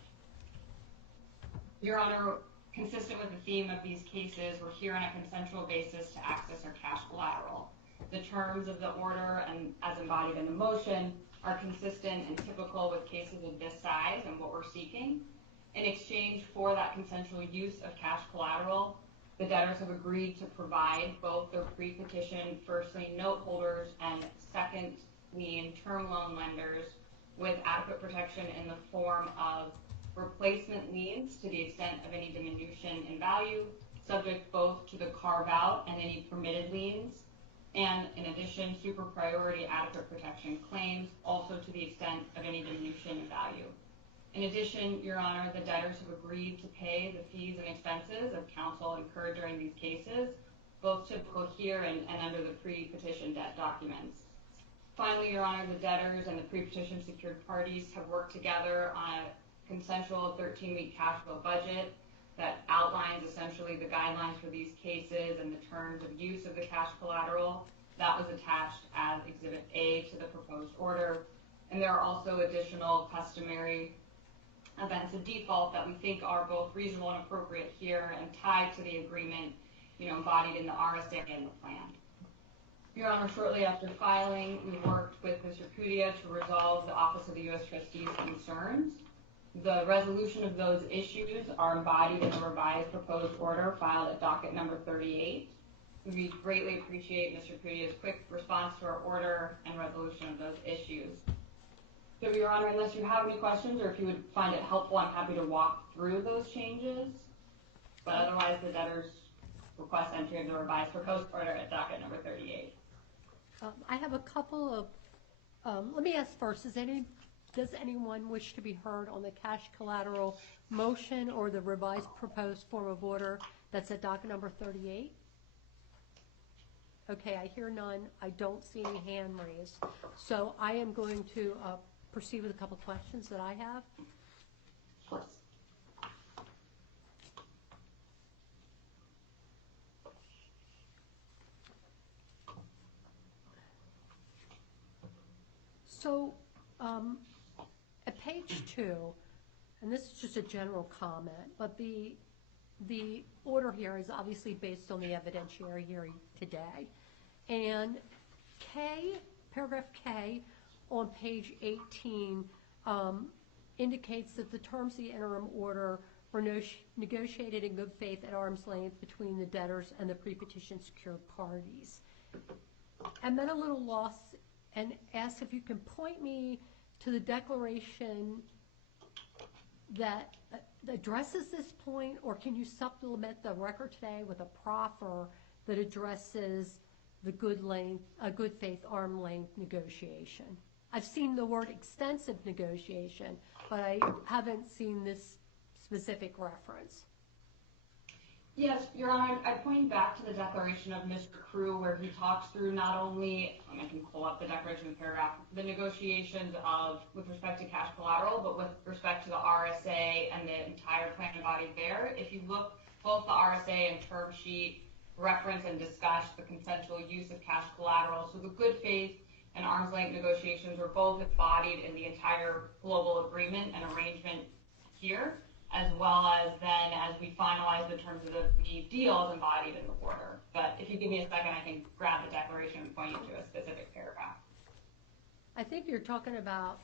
Your Honor, consistent with the theme of these cases, we're here on a consensual basis to access our cash collateral. The terms of the order and as embodied in the motion are consistent and typical with cases of this size and what we're seeking. In exchange for that consensual use of cash collateral, the debtors have agreed to provide both their pre-petition first lien note holders and second lien term loan lenders with adequate protection in the form of replacement liens to the extent of any diminution in value, subject both to the carve-out and any permitted liens, and in addition, super priority adequate protection claims, also to the extent of any diminution in value. In addition, Your Honor, the debtors have agreed to pay the fees and expenses of counsel incurred during these cases, both typical here and under the pre-petition debt documents. Finally, Your Honor, the debtors and the pre-petition secured parties have worked together on a consensual 13-week cash flow budget that outlines essentially the guidelines for these cases and the terms of use of the cash collateral. That was attached as Exhibit A to the proposed order. And there are also additional customary events of default that we think are both reasonable and appropriate here and tied to the agreement, embodied in the RSA and the plan. Your Honor, shortly after filing, we worked with Mr. Pudia to resolve the Office of the U.S. Trustee's concerns. The resolution of those issues are embodied in the revised proposed order filed at docket number 38. We greatly appreciate Mr. Pudia's quick response to our order and resolution of those issues. So, Your Honor, unless you have any questions or if you would find it helpful, I'm happy to walk through those changes. But otherwise, the debtors request entry of the revised proposed order at docket number 38. I have a couple of, let me ask first, does anyone wish to be heard on the cash collateral motion or the revised proposed form of order that's at docket number 38? Okay, I hear none. I don't see any hand raised. So I am going to proceed with a couple questions that I have. Of course. So at page 2, and this is just a general comment, but the order here is obviously based on the evidentiary hearing today. And paragraph K on page 18 indicates that the terms of the interim order were negotiated in good faith at arm's length between the debtors and the pre-petition secured parties. I'm at a little loss and ask if you can point me to the declaration that addresses this point, or can you supplement the record today with a proffer that addresses the good faith arm length negotiation? I've seen the word extensive negotiation, but I haven't seen this specific reference. Yes, Your Honor, I point back to the declaration of Mr. Crew where he talks through not only, I can pull up the declaration paragraph, the negotiations with respect to cash collateral, but with respect to the RSA and the entire plan embodied there. If you look, both the RSA and term sheet reference and discuss the consensual use of cash collateral. So the good faith and arm's length negotiations were both embodied in the entire global agreement and arrangement here, as well as then as we finalize the terms of the deals embodied in the order. But if you give me a second, I can grab the declaration and point you to a specific paragraph. I think you're talking about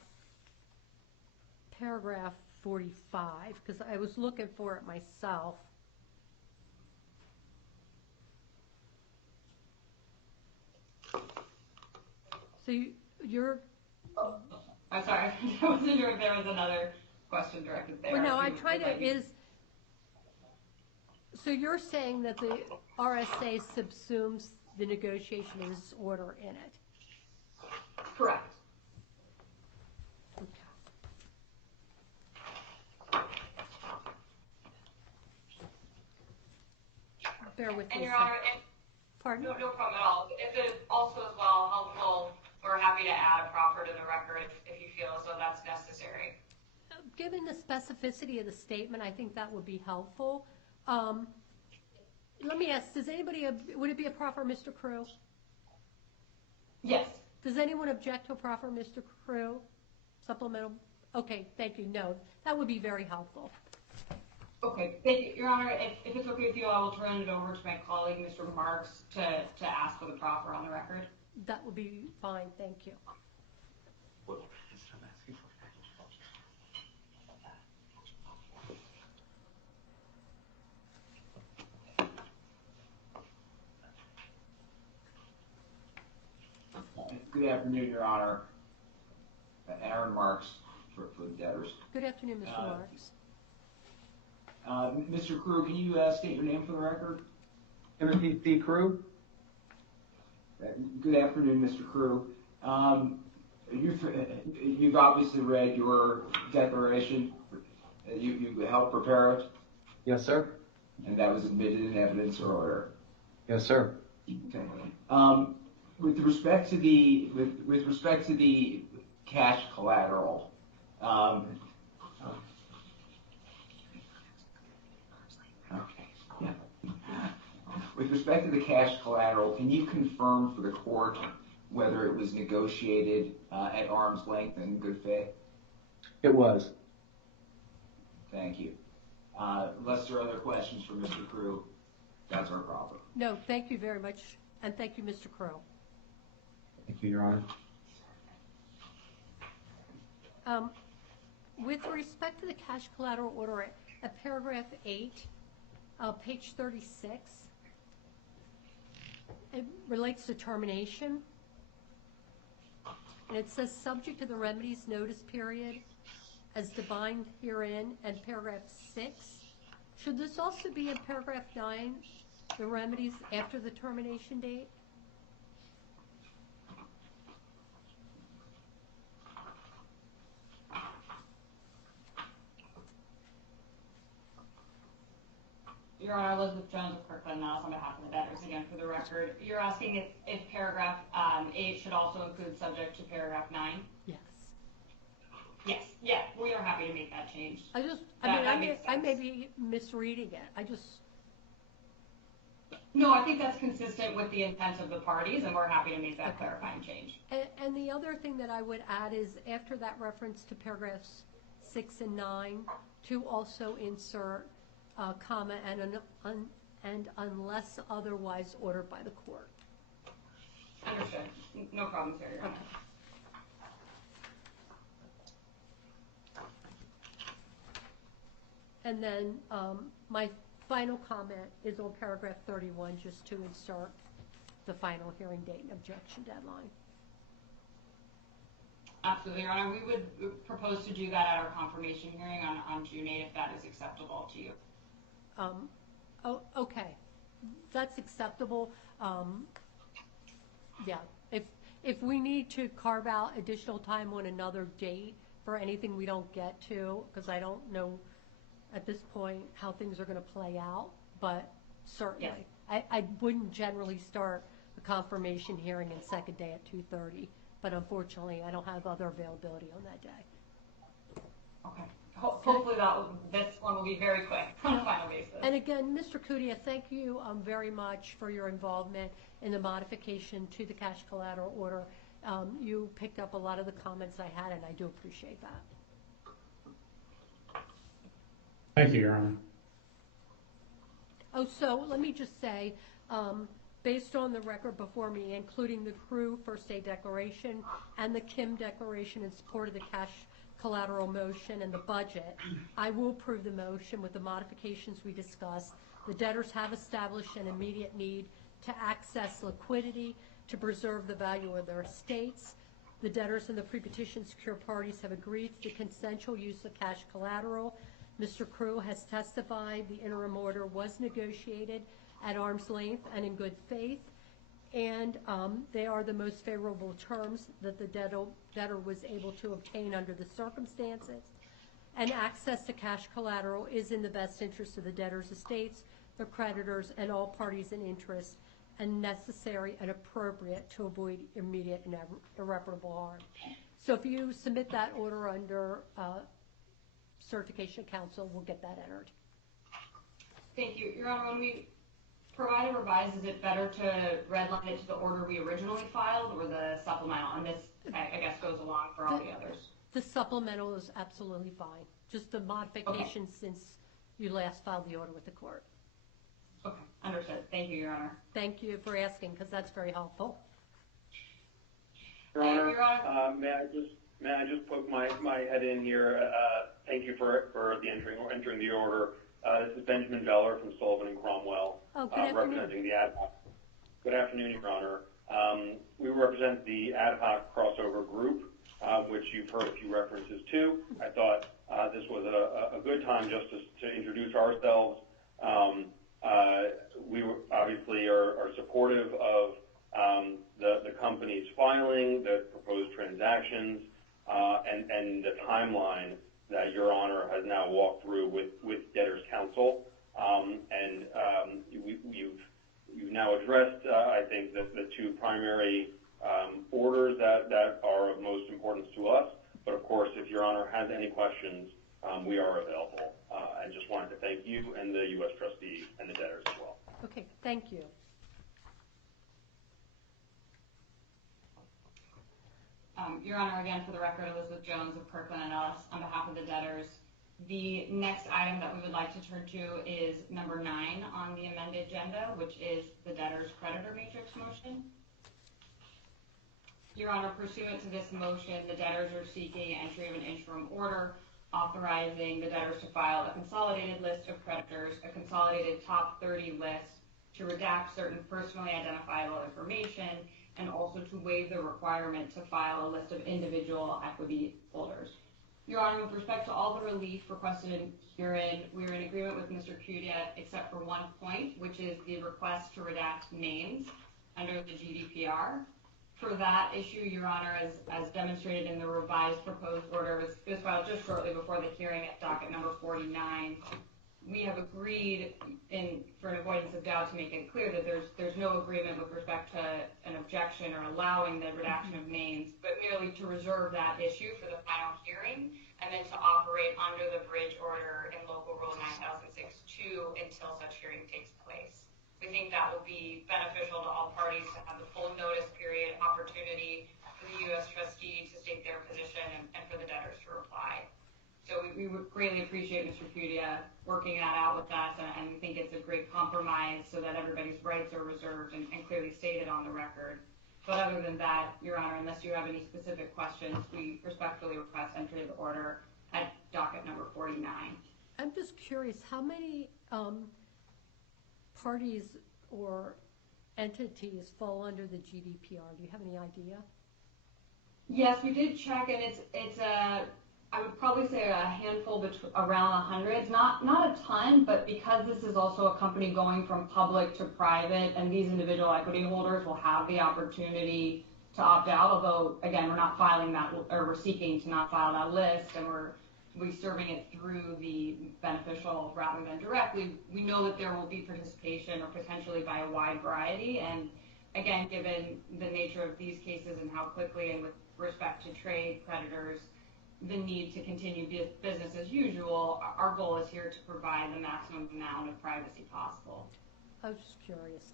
paragraph 45, because I was looking for it myself. So you're... I'm sorry, I wasn't sure if there was another question directed there. Well, no, I'm trying to, so you're saying that the RSA subsumes the negotiation of this order in it? Correct. Okay. Bear with me. And Your Honor, Pardon? No problem at all. If it is also as well helpful, we're happy to add a proffer to the record if you feel as though that's necessary. Given the specificity of the statement, I think that would be helpful. Let me ask, would it be a proffer, Mr. Crew? Yes. Does anyone object to a proffer, Mr. Crew? Supplemental? Okay, thank you. No, that would be very helpful. Okay, thank you. Your Honor, if it's okay with you, I will turn it over to my colleague, Mr. Marks, to ask for the proffer on the record. That would be fine, thank you. Good afternoon, Your Honor. Aaron Marks for the debtors. Good afternoon, Mr. Marks. Mr. Crew, can you state your name for the record? Timothy C. Crew. Good afternoon, Mr. Crew. You've obviously read your declaration. You helped prepare it, Yes, sir. and that was admitted in evidence or order. Yes, sir. Okay. With respect to the cash collateral, with respect to the cash collateral, can you confirm for the court whether it was negotiated at arm's length and in good faith? It was. Thank you. Unless there are other questions for Mr. Crew, that's our problem. No, thank you very much, and thank you, Mr. Crow. Thank you, Your Honor. With respect to the cash collateral order, at paragraph 8, page 36, it relates to termination. And it says, subject to the remedies notice period as defined herein, and paragraph 6. Should this also be in paragraph 9, the remedies after the termination date? Your Honor, Elizabeth Jones of Kirkland Mouse on behalf of the debtors, again for the record. You're asking if paragraph 8 should also include subject to paragraph 9? Yes. Yes, yeah, we are happy to make that change. I may be misreading it. No, I think that's consistent with the intent of the parties, and we're happy to make that clarifying change. And the other thing that I would add is after that reference to paragraphs 6 and 9, to also insert comma and unless otherwise ordered by the court. Understood. No problems there, Your Honor. And then my final comment is on paragraph 31, just to insert the final hearing date and objection deadline. Absolutely, Your Honor. We would propose to do that at our confirmation hearing on June 8th, if that is acceptable to you. Okay, that's acceptable. Yeah, if we need to carve out additional time on another date for anything we don't get to, because I don't know at this point how things are going to play out, but certainly. Yes. I wouldn't generally start the confirmation hearing and second day at 2:30, but unfortunately I don't have other availability on that day. Okay. Hopefully this one will be very quick on a final basis. And again, Mr. Kudia, thank you very much for your involvement in the modification to the cash collateral order. You picked up a lot of the comments I had, and I do appreciate that. Thank you, Your Honor. Oh, so let me just say, based on the record before me, including the Crew First Aid Declaration and the Kim Declaration in support of the cash collateral motion and the budget, I will approve the motion with the modifications we discussed. The debtors have established an immediate need to access liquidity to preserve the value of their estates. The debtors and the pre-petition secure parties have agreed to the consensual use of cash collateral. Mr. Crew has testified the interim order was negotiated at arm's length and in good faith, and they are the most favorable terms that the debtor was able to obtain under the circumstances. And access to cash collateral is in the best interest of the debtors' estates, the creditors, and all parties in interest, and necessary and appropriate to avoid immediate and irreparable harm. So if you submit that order under certification council, we'll get that entered. Thank you. Your Honor, when we provide a revise, is it better to redline it to the order we originally filed or the supplemental? And this, I guess, goes along for all the others. The supplemental is absolutely fine. Just the modification since you last filed the order with the court. Okay, understood. Thank you, Your Honor. Thank you for asking, because that's very helpful. Your Honor, may I just put my head in here? Thank you for the entering the order. This is Benjamin Veller from Sullivan and Cromwell, representing the ad hoc. Good afternoon, Your Honor. We represent the ad hoc crossover group, which you've heard a few references to. I thought this was a good time just to introduce ourselves. We obviously are supportive of the company's filing, the proposed transaction. transactions, and the timeline that Your Honor has now walked through with debtors' counsel. You've now addressed, I think, the two primary orders that are of most importance to us. But of course, if Your Honor has any questions, we are available. I just wanted to thank you and the U.S. trustee and the debtors as well. Okay, thank you. Your Honor, again, for the record, Elizabeth Jones of Kirkland & Ellis on behalf of the debtors. The next item that we would like to turn to is number 9 on the amended agenda, which is the debtors' creditor matrix motion. Your Honor, pursuant to this motion, the debtors are seeking entry of an interim order authorizing the debtors to file a consolidated list of creditors, a consolidated top 30 list, to redact certain personally identifiable information, and also to waive the requirement to file a list of individual equity holders. Your Honor, with respect to all the relief requested herein, we are in agreement with Mr. Cudia except for one point, which is the request to redact names under the GDPR. For that issue, Your Honor, as demonstrated in the revised proposed order, it was filed just shortly before the hearing at docket number 49. We have agreed, for an avoidance of doubt, to make it clear that there's no agreement with respect to an objection or allowing the redaction of names, but merely to reserve that issue for the final hearing, and then to operate under the bridge order in Local Rule 9006-2 until such hearing takes place. We think that will be beneficial to all parties to have the full notice period opportunity for the U.S. trustee to state their position and for the debtors to reply. So we would greatly appreciate Mr. Cudia working that out with us, and we think it's a great compromise so that everybody's rights are reserved and clearly stated on the record. But other than that, Your Honor, unless you have any specific questions, we respectfully request entry of the order at docket number 49. I'm just curious, how many parties or entities fall under the GDPR? Do you have any idea? Yes, we did check, and it's I would probably say a handful, around 100. It's not a ton, but because this is also a company going from public to private, and these individual equity holders will have the opportunity to opt out, although, again, we're not filing that, or we're seeking to not file that list, and we're serving it through the beneficial rather than directly. We know that there will be participation, or potentially by a wide variety, and again, given the nature of these cases and how quickly and with respect to trade creditors, the need to continue business as usual, our goal is here to provide the maximum amount of privacy possible. I was just curious.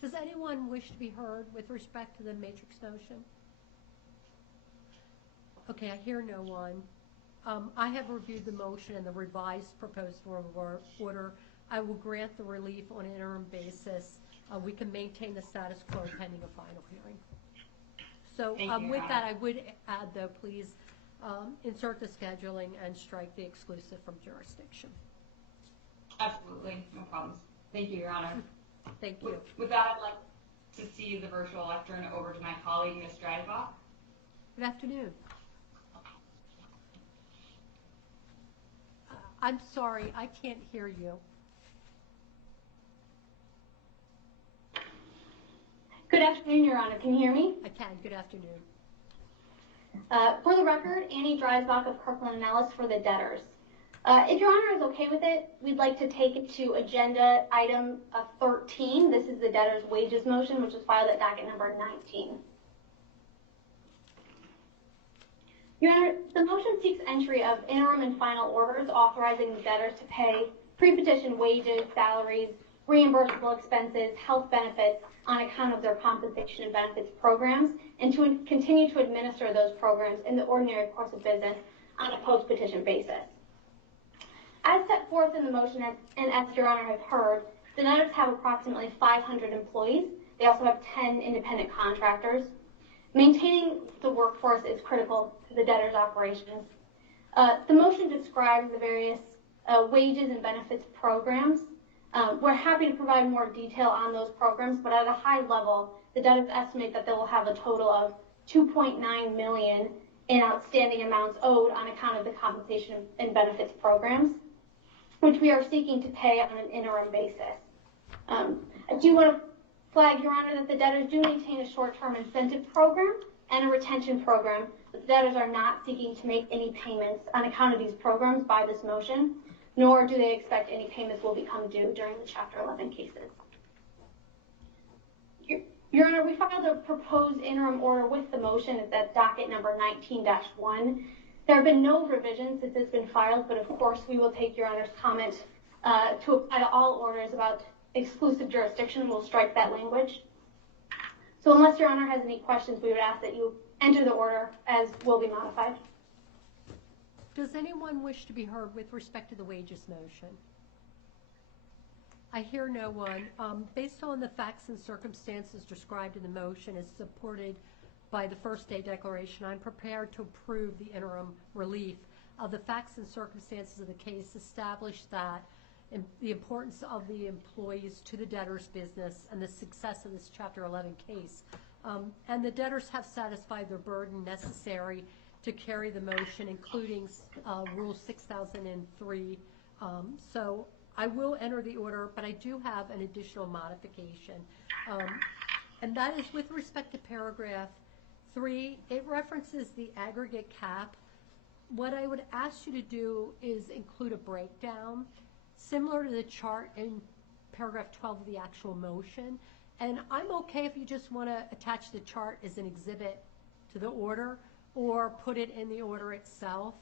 Does anyone wish to be heard with respect to the matrix motion? Okay, I hear no one. I have reviewed the motion and the revised proposed order. I will grant the relief on an interim basis. We can maintain the status quo pending a final hearing. So with that, I would add, though, please insert the scheduling and strike the exclusive from jurisdiction. Absolutely, no problems. Thank you, Your Honor. Thank you. With that, I'd like to see the virtual lectern over to my colleague, Ms. Streitbach. Good afternoon. I'm sorry, I can't hear you. Good afternoon, Your Honor. Can you hear me? I can. Good afternoon. For the record, Annie Dreisbach of Kirkland & Ellis for the debtors. If Your Honor is okay with it, we'd like to take it to agenda item 13. This is the debtors' wages motion, which was filed at docket number 19. Your Honor, the motion seeks entry of interim and final orders authorizing the debtors to pay pre-petition wages, salaries, reimbursable expenses, health benefits on account of their compensation and benefits programs, and to continue to administer those programs in the ordinary course of business on a post-petition basis. As set forth in the motion, and as Your Honor has heard, the debtors have approximately 500 employees. They also have 10 independent contractors. Maintaining the workforce is critical to the debtors' operations. The motion describes the various wages and benefits programs. We're happy to provide more detail on those programs, but at a high level, the debtors estimate that they will have a total of $2.9 million in outstanding amounts owed on account of the compensation and benefits programs, which we are seeking to pay on an interim basis. I do want to flag, Your Honor, that the debtors do maintain a short-term incentive program and a retention program, but the debtors are not seeking to make any payments on account of these programs by this motion, nor do they expect any payments will become due during the Chapter 11 cases. Your Honor, we filed a proposed interim order with the motion. That's docket number 19-1. There have been no revisions since it's been filed, but of course we will take Your Honor's comment to apply to all orders about exclusive jurisdiction. We'll strike that language. So unless Your Honor has any questions, we would ask that you enter the order as will be modified. Does anyone wish to be heard with respect to the wages motion? I hear no one. Based on the facts and circumstances described in the motion as supported by the first day declaration, I'm prepared to approve the interim relief. The facts and circumstances of the case establish that the importance of the employees to the debtor's business and the success of this Chapter 11 case. And the debtors have satisfied their burden necessary to carry the motion, including Rule 6003. So I will enter the order, but I do have an additional modification. And that is with respect to paragraph 3. It references the aggregate cap. What I would ask you to do is include a breakdown similar to the chart in paragraph 12 of the actual motion. And I'm okay if you just want to attach the chart as an exhibit to the order or put it in the order itself.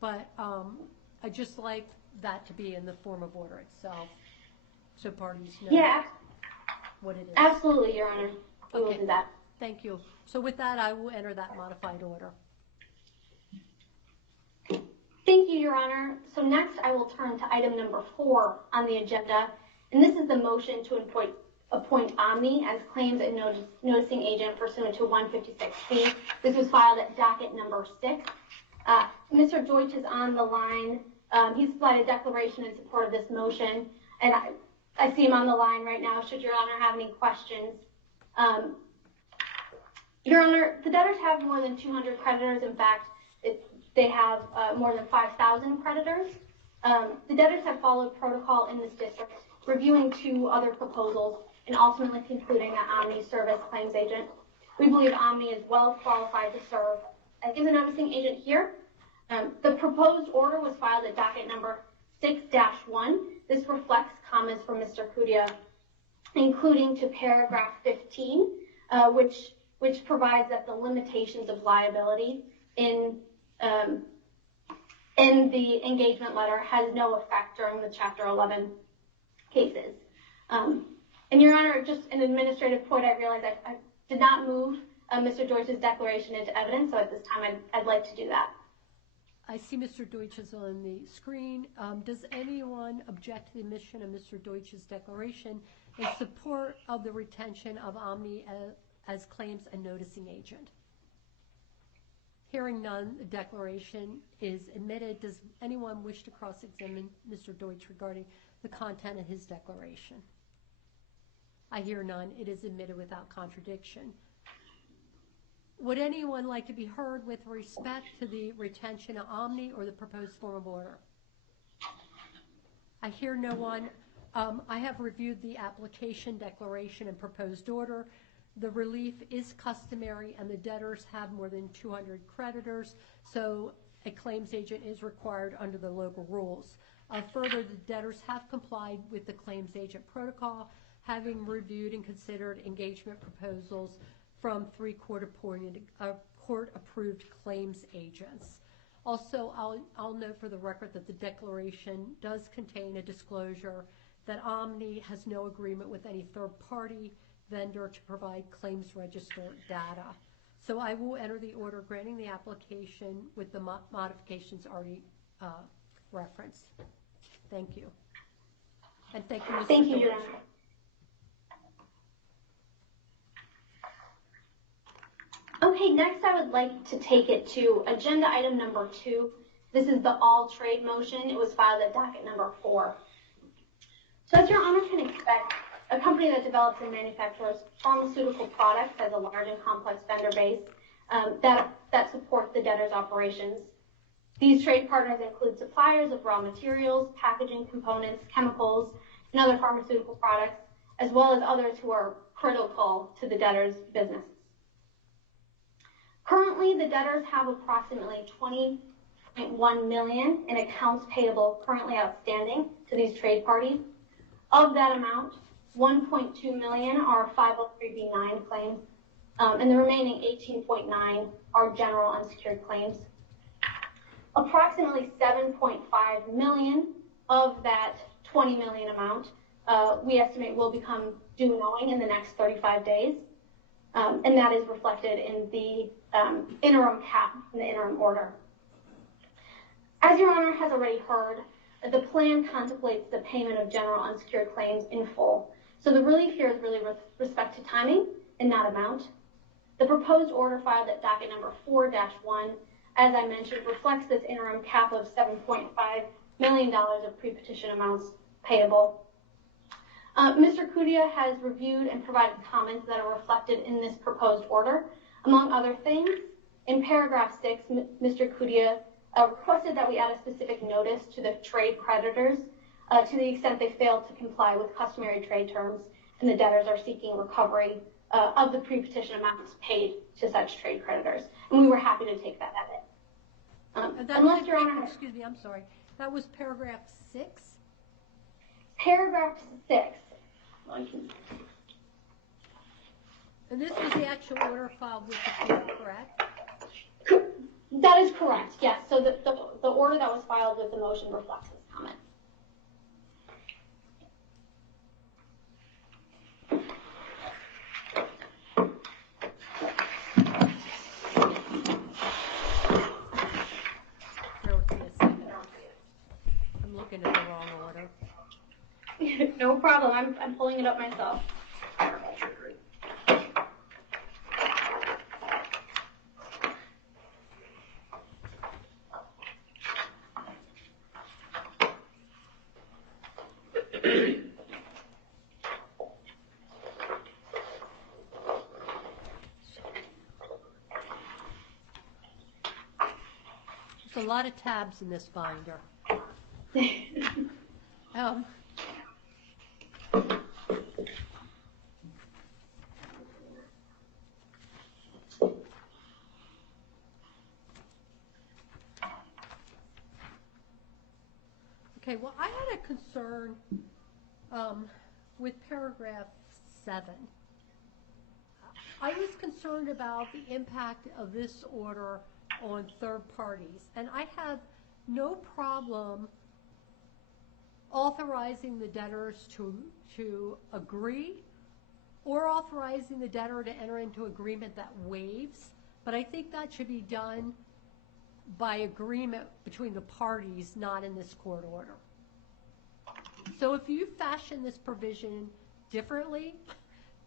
But I just like that to be in the form of order itself, so parties know what it is. Absolutely, Your Honor. We will do that. Thank you. So with that, I will enter that modified order. Thank you, Your Honor. So next, I will turn to item number 4 on the agenda, and this is the motion to appoint Omni as claims and noticing agent pursuant to 156C. This was filed at docket number 6. Mr. Deutsch is on the line. He's supplied a declaration in support of this motion, and I see him on the line right now. Should Your Honor have any questions? Your Honor, the debtors have more than 200 creditors. In fact, they have more than 5,000 creditors. The debtors have followed protocol in this district, reviewing 2 other proposals, and ultimately concluding that Omni serve as claims agent. We believe Omni is well qualified to serve as the noticing agent here. The proposed order was filed at docket number 6-1. This reflects comments from Mr. Kudia, including to paragraph 15, which provides that the limitations of liability in the engagement letter has no effect during the Chapter 11 cases. And Your Honor, just an administrative point, I realize I did not move Mr. Deutsch's declaration into evidence, so at this time I'd like to do that. I see Mr. Deutsch is on the screen. Does anyone object to the admission of Mr. Deutsch's declaration in support of the retention of Omni as claims and noticing agent? Hearing none, the declaration is admitted. Does anyone wish to cross-examine Mr. Deutsch regarding the content of his declaration? I hear none. It is admitted without contradiction. Would anyone like to be heard with respect to the retention of Omni or the proposed form of order? I hear no one. I have reviewed the application, declaration, and proposed order. The relief is customary, and the debtors have more than 200 creditors, so a claims agent is required under the local rules. Further, the debtors have complied with the claims agent protocol, having reviewed and considered engagement proposals from 3 court-approved claims agents. Also, I'll note for the record that the declaration does contain a disclosure that Omni has no agreement with any third-party vendor to provide claims register data. So I will enter the order granting the application with the modifications already referenced. Thank you. And thank you, Mr. Thank you, Deutsch. Your Honor. Okay, next I would like to take it to agenda item number 2. This is the all trade motion. It was filed at docket number 4. So as Your Honor can expect, a company that develops and manufactures pharmaceutical products has a large and complex vendor base that supports the debtor's operations. These trade partners include suppliers of raw materials, packaging components, chemicals, and other pharmaceutical products, as well as others who are critical to the debtor's business. Currently, the debtors have approximately $20.1 million in accounts payable currently outstanding to these trade parties. Of that amount, $1.2 million are 503b9 claims, and the remaining $18.9 are general unsecured claims. Approximately $7.5 million of that $20 million amount we estimate will become due knowing in the next 35 days, and that is reflected in the interim cap, in the interim order. As Your Honor has already heard, the plan contemplates the payment of general unsecured claims in full. So the relief here is really with respect to timing and not amount. The proposed order filed at docket number 4-1, as I mentioned, reflects this interim cap of $7.5 million of pre-petition amounts payable. Mr. Cudia has reviewed and provided comments that are reflected in this proposed order. Among other things, in paragraph 6, Mr. Cudia requested that we add a specific notice to the trade creditors to the extent they fail to comply with customary trade terms and the debtors are seeking recovery of the pre-petition amounts paid to such trade creditors. And we were happy to take that edit. Unless Your Honor... Excuse me, I'm sorry. That was paragraph 6? Paragraph 6. And this was the actual order filed with the court, correct? That is correct, yes. So the order that was filed with the motion reflects this comment. Bear with me a second. I'm looking at the wrong order. No problem. I'm pulling it up myself. There's a lot of tabs in this binder. Okay, well, I had a concern with paragraph 7. I was concerned about the impact of this order on third parties, and I have no problem authorizing the debtors to agree or authorizing the debtor to enter into agreement that waives, but I think that should be done by agreement between the parties, not in this court order. So if you fashion this provision differently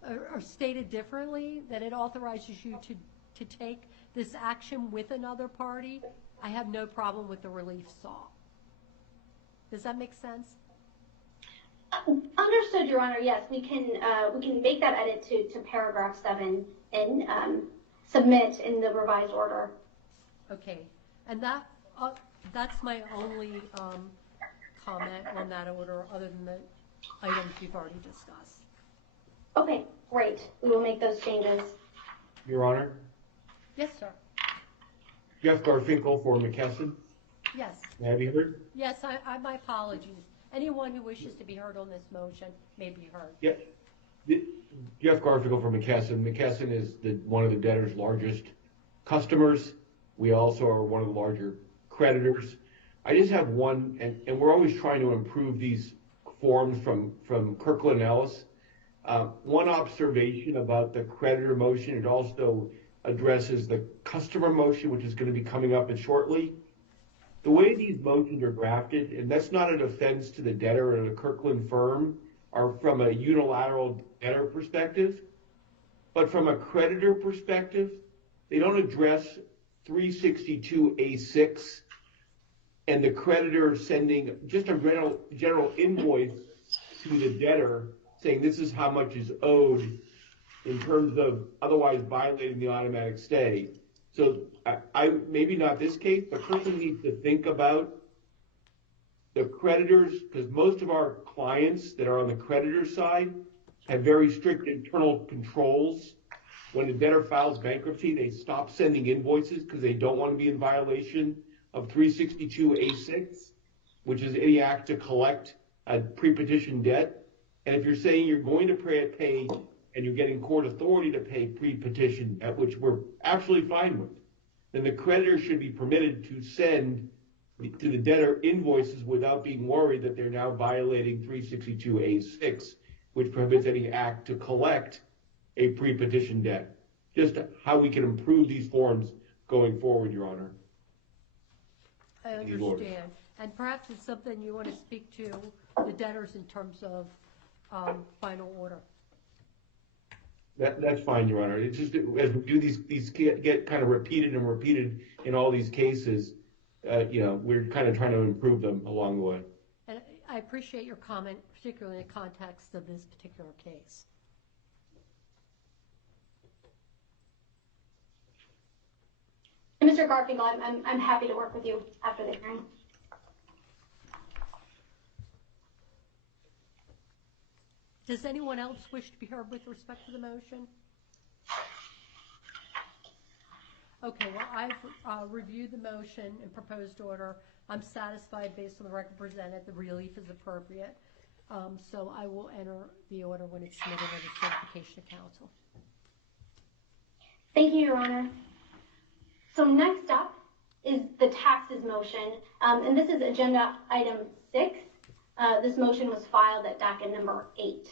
or stated differently, that it authorizes you to take this action with another party, I have no problem with the relief sought. Does that make sense? Understood, Your Honor. Yes, we can make that edit to paragraph 7 and submit in the revised order. Okay, and that's my only comment on that order, other than the items we've already discussed. Okay, great. We will make those changes. Your Honor. Yes, sir. Jeff Garfinkel for McKesson. Yes. May I be heard? Yes, my apologies. Anyone who wishes to be heard on this motion may be heard. Yeah. Jeff Garfinkel for McKesson. McKesson is one of the debtor's largest customers. We also are one of the larger creditors. I just have one, and we're always trying to improve these forms from Kirkland Ellis. One observation about the creditor motion, it also addresses the customer motion, which is going to be coming up shortly. The way these motions are drafted, and that's not an offense to the debtor or the Kirkland firm, are from a unilateral debtor perspective, but from a creditor perspective, they don't address 362A6 and the creditor sending just a general invoice to the debtor saying this is how much is owed in terms of otherwise violating the automatic stay. So I maybe not this case, but Kirkland needs to think about the creditors, because most of our clients that are on the creditor side have very strict internal controls when a debtor files bankruptcy, they stop sending invoices because they don't want to be in violation of 362A6, which is any act to collect a pre-petition debt. And if you're saying you're going to pay and you're getting court authority to pay pre-petition debt, which we're absolutely fine with, then the creditor should be permitted to send to the debtor invoices without being worried that they're now violating 362A6, which prohibits any act to collect a pre-petition debt. Just how we can improve these forms going forward, Your Honor. I understand. And perhaps it's something you want to speak to the debtors in terms of final order. That's fine, Your Honor. It's just as we do these get kind of repeated and repeated in all these cases, we're kind of trying to improve them along the way. And I appreciate your comment, particularly in the context of this particular case. Mr. Garfinkel, I'm happy to work with you after the hearing. Does anyone else wish to be heard with respect to the motion? Okay, well, I've reviewed the motion and proposed order. I'm satisfied based on the record presented. The relief is appropriate. So I will enter the order when it's submitted as a certification to council. Thank you, Your Honor. So next up is the taxes motion, and this is agenda item 6. This motion was filed at docket number 8.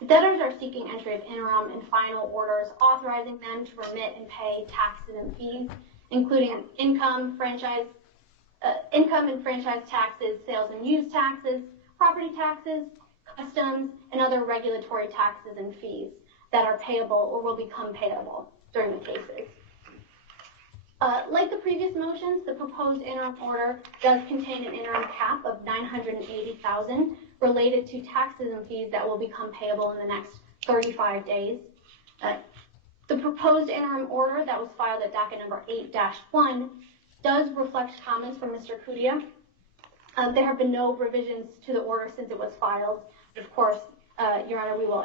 The debtors are seeking entry of interim and final orders authorizing them to remit and pay taxes and fees, including income and franchise taxes, sales and use taxes, property taxes, customs, and other regulatory taxes and fees that are payable or will become payable during the cases. Like the previous motions, the proposed interim order does contain an interim cap of $980,000 related to taxes and fees that will become payable in the next 35 days. The proposed interim order that was filed at docket number 8-1 does reflect comments from Mr. Kudia. There have been no revisions to the order since it was filed. Of course, Your Honor, we will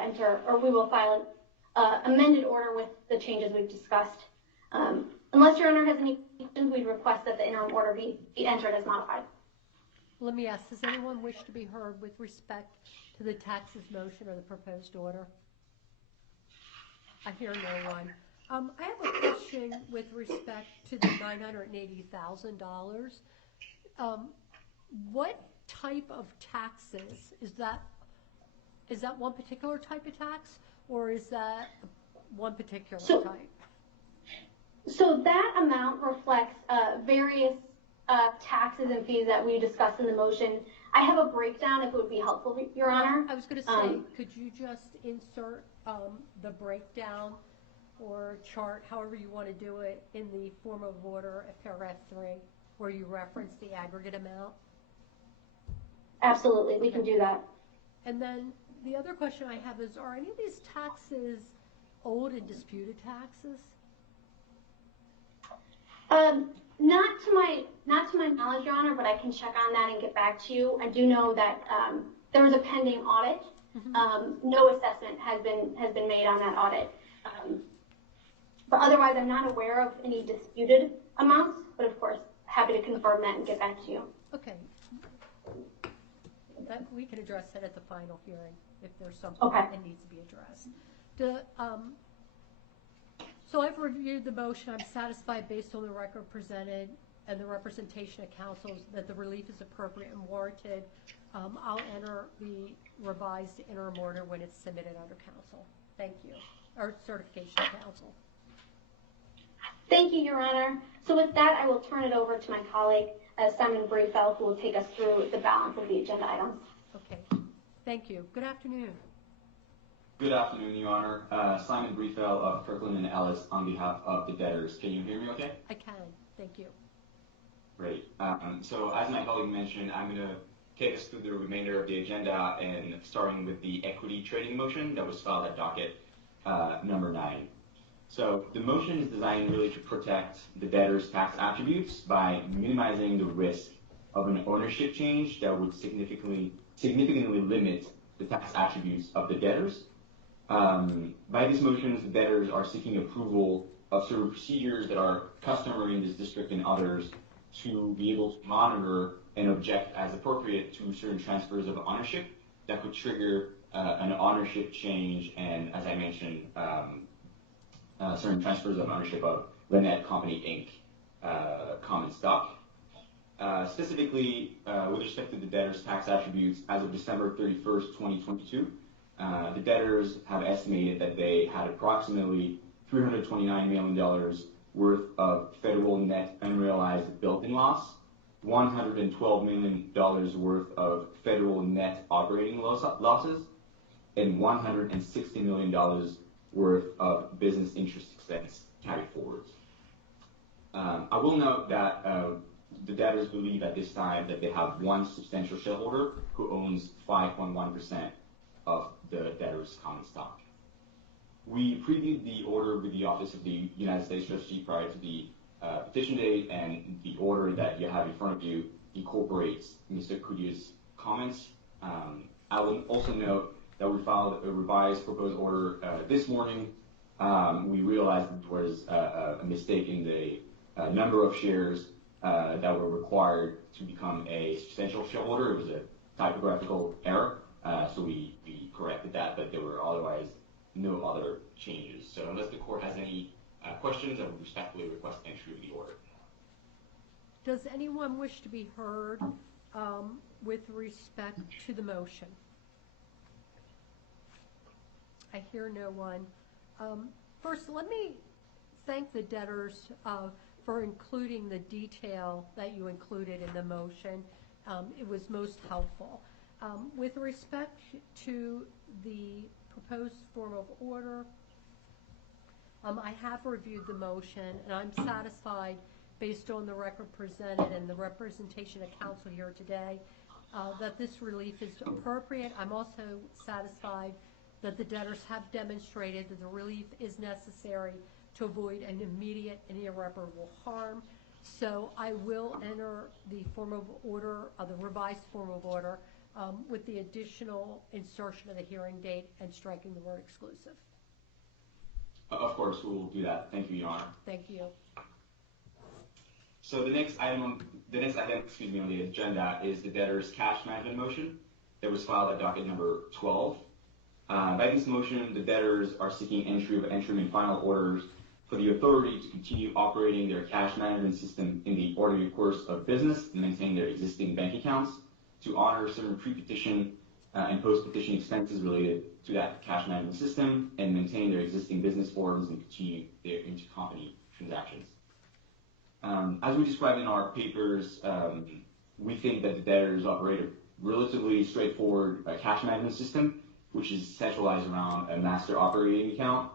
file an amended order with the changes we've discussed. Unless Your Honor has any questions, we'd request that the interim order be entered as modified. Let me ask, does anyone wish to be heard with respect to the taxes motion or the proposed order? I hear no one. I have a question with respect to the $980,000. What type of taxes is that? Is that one particular type of tax, or is that one particular type? So that amount reflects various taxes and fees that we discussed in the motion. I have a breakdown if it would be helpful, Your Honor. I was going to say, could you just insert the breakdown or chart, however you want to do it, in the form of order at paragraph 3, where you reference the aggregate amount? Absolutely, we can do that. And then the other question I have is, are any of these taxes old and disputed taxes? Not to my knowledge, Your Honor, but I can check on that and get back to you. I do know that there was a pending audit. No assessment has been made on that audit. But otherwise, I'm not aware of any disputed amounts. But of course, happy to confirm that and get back to you. Okay. We can address that at the final hearing if there's something that needs to be addressed. So I've reviewed the motion. I'm satisfied based on the record presented and the representation of counsel that the relief is appropriate and warranted. I'll enter the revised interim order when it's submitted under counsel. Thank you. Or certification of counsel. Thank you, Your Honor. So with that, I will turn it over to my colleague, Simon Briefel, who will take us through the balance of the agenda items. Okay. Thank you. Good afternoon. Good afternoon, Your Honor. Simon Briefel of Kirkland & Ellis on behalf of the debtors. Can you hear me okay? I can. Thank you. Great. So as my colleague mentioned, I'm going to take us through the remainder of the agenda and starting with the equity trading motion that was filed at docket number 9. So the motion is designed really to protect the debtor's tax attributes by minimizing the risk of an ownership change that would significantly limit the tax attributes of the debtors. By these motions, the debtors are seeking approval of certain procedures that are customary in this district and others to be able to monitor and object as appropriate to certain transfers of ownership that could trigger an ownership change and, as I mentioned, certain transfers of ownership of Lannett Company, Inc. Common stock. Specifically, with respect to the debtors' tax attributes, as of December 31st, 2022, the debtors have estimated that they had approximately $329 million worth of federal net unrealized built-in loss, $112 million worth of federal net operating losses, and $160 million worth of business interest expense carried forwards. I will note that the debtors believe at this time that they have one substantial shareholder who owns 5.1% of the debtors' common stock. We previewed the order with the Office of the United States Trustee prior to the petition date, and the order that you have in front of you incorporates Mr. Kudia's comments. I will also note that we filed a revised proposed order this morning. We realized that there was a mistake in the number of shares that were required to become a substantial shareholder. It was a typographical error, so we corrected that, but there were otherwise no other changes. So unless the court has any questions, I would respectfully request entry of the order. Does anyone wish to be heard with respect to the motion? I hear no one. First, let me thank the debtors for including the detail that you included in the motion. It was most helpful. With respect to the proposed form of order, I have reviewed the motion, and I'm satisfied, based on the record presented and the representation of counsel here today, that this relief is appropriate. I'm also satisfied that the debtors have demonstrated that the relief is necessary to avoid an immediate and irreparable harm. So I will enter the form of order, the revised form of order, with the additional insertion of the hearing date and striking the word exclusive. Of course, we will do that. Thank you, Your Honor. Thank you. So the next item on the agenda is the debtor's cash management motion that was filed at docket number 12. By this motion, the debtors are seeking entry of interim and final orders for the authority to continue operating their cash management system in the ordinary course of business and maintain their existing bank accounts, to honor certain pre-petition and post-petition expenses related to that cash management system, and maintain their existing business forms and continue their intercompany transactions. As we described in our papers, we think that the debtors operate a relatively straightforward cash management system, which is centralized around a master operating account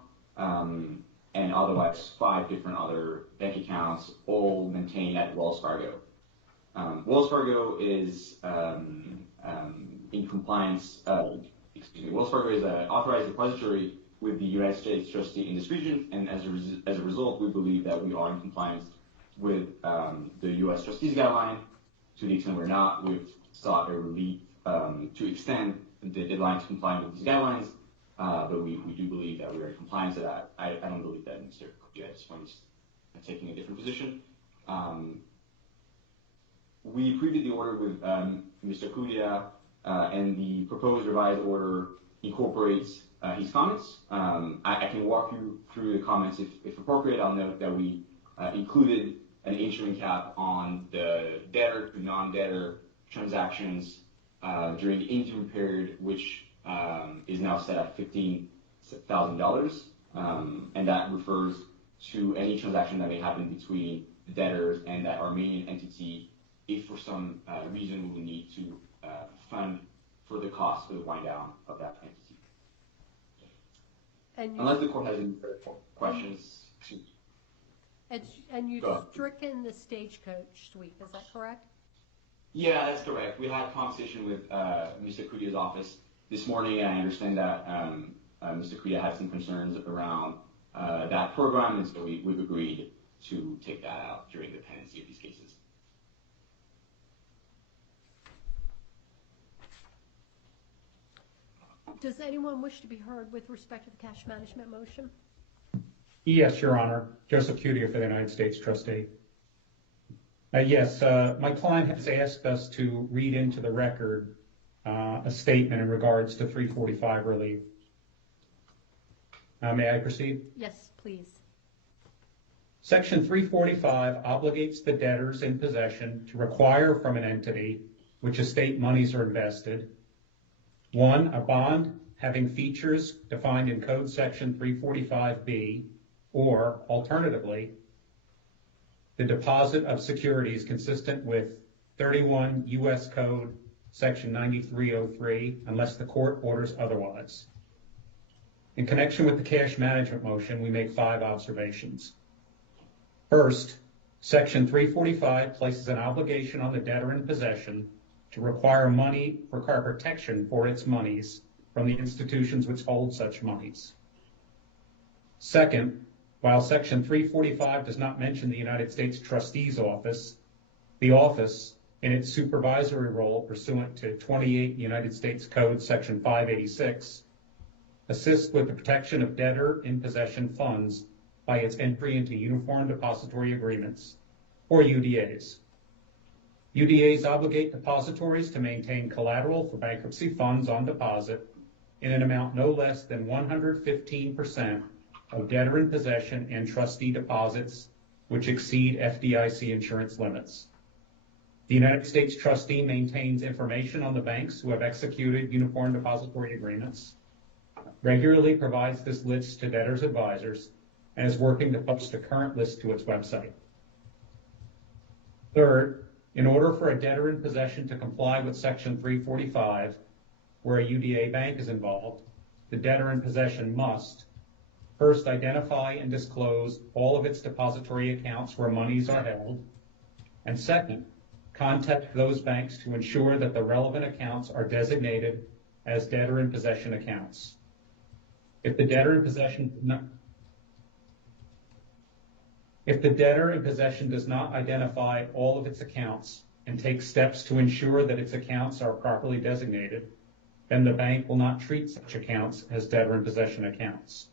and otherwise 5 different other bank accounts, all maintained at Wells Fargo. Wells Fargo is in compliance. Wells Fargo is an authorized depository with the United States Trustee in this region, and as a result, we believe that we are in compliance with the U.S. Trustee's guideline. To the extent we're not, we've sought a relief to extend the deadline to comply with these guidelines, but we do believe that we are in compliance with that. I don't believe that Mr. Kudia at this point is taking a different position. We previewed the order with Mr. Kudia, and the proposed revised order incorporates his comments. I can walk you through the comments if appropriate. I'll note that we included an interim cap on the debtor to non-debtor transactions during the interim period, which is now set at $15,000, and that refers to any transaction that may happen between the debtors and that Armenian entity if for some reason we will need to fund further costs for the wind down of that entity. Unless the court has any further questions. And you've stricken the Stagecoach suite, is that correct? Yeah, that's correct. We had a conversation with Mr. Kudia's office this morning, and I understand that Mr. Kudia had some concerns around that program, and so we've agreed to take that out during the pendency of these cases. Does anyone wish to be heard with respect to the cash management motion? Yes, Your Honor. Joseph Cudia for the United States Trustee. Yes, my client has asked us to read into the record a statement in regards to 345 relief. May I proceed? Yes, please. Section 345 obligates the debtors in possession to require from an entity which estate monies are invested, 1, a bond having features defined in Code Section 345B, or, alternatively, the deposit of securities consistent with 31 U.S. Code Section 9303, unless the court orders otherwise. In connection with the cash management motion, we make 5 observations. First, Section 345 places an obligation on the debtor in possession to require protection for its monies from the institutions which hold such monies. Second, while Section 345 does not mention the United States Trustee's Office, the office, in its supervisory role pursuant to 28 United States Code Section 586, assists with the protection of debtor in possession funds by its entry into Uniform Depository Agreements, or UDAs. UDAs obligate depositories to maintain collateral for bankruptcy funds on deposit in an amount no less than 115% of debtor in possession and trustee deposits which exceed FDIC insurance limits. The United States Trustee maintains information on the banks who have executed Uniform Depository Agreements, regularly provides this list to debtors' advisors, and is working to post a current list to its website. Third, in order for a debtor in possession to comply with Section 345, where a UDA bank is involved, the debtor in possession must first identify and disclose all of its depository accounts where monies are held, and second, contact those banks to ensure that the relevant accounts are designated as debtor in possession accounts. If the debtor in possession does not identify all of its accounts and take steps to ensure that its accounts are properly designated, then the bank will not treat such accounts as debtor in possession accounts.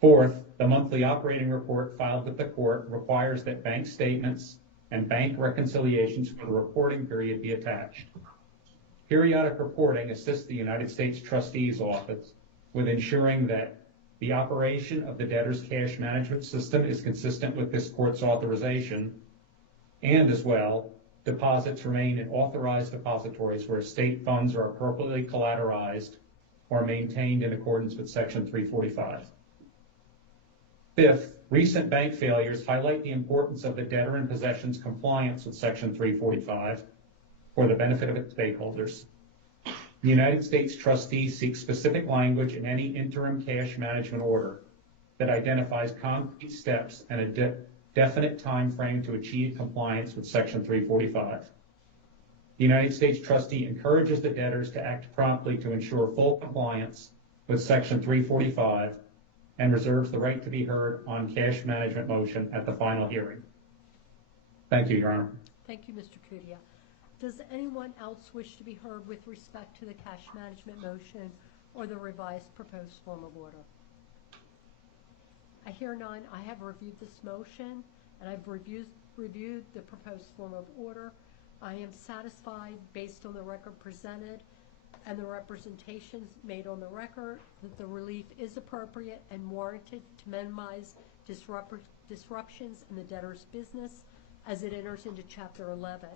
Fourth, the monthly operating report filed with the court requires that bank statements and bank reconciliations for the reporting period be attached. Periodic reporting assists the United States Trustee's Office with ensuring that the operation of the debtor's cash management system is consistent with this court's authorization, and as well, deposits remain in authorized depositories where estate funds are appropriately collateralized or maintained in accordance with Section 345. Fifth, recent bank failures highlight the importance of the debtor in possession's compliance with Section 345 for the benefit of its stakeholders. The United States Trustee seeks specific language in any interim cash management order that identifies concrete steps and a definite time frame to achieve compliance with Section 345. The United States Trustee encourages the debtors to act promptly to ensure full compliance with Section 345 and reserves the right to be heard on cash management motion at the final hearing. Thank you, Your Honor. Thank you, Mr. Cudia. Does anyone else wish to be heard with respect to the cash management motion or the revised proposed form of order? I hear none. I have reviewed this motion, and I've reviewed the proposed form of order. I am satisfied, based on the record presented and the representations made on the record, that the relief is appropriate and warranted to minimize disruptions in the debtor's business as it enters into Chapter 11.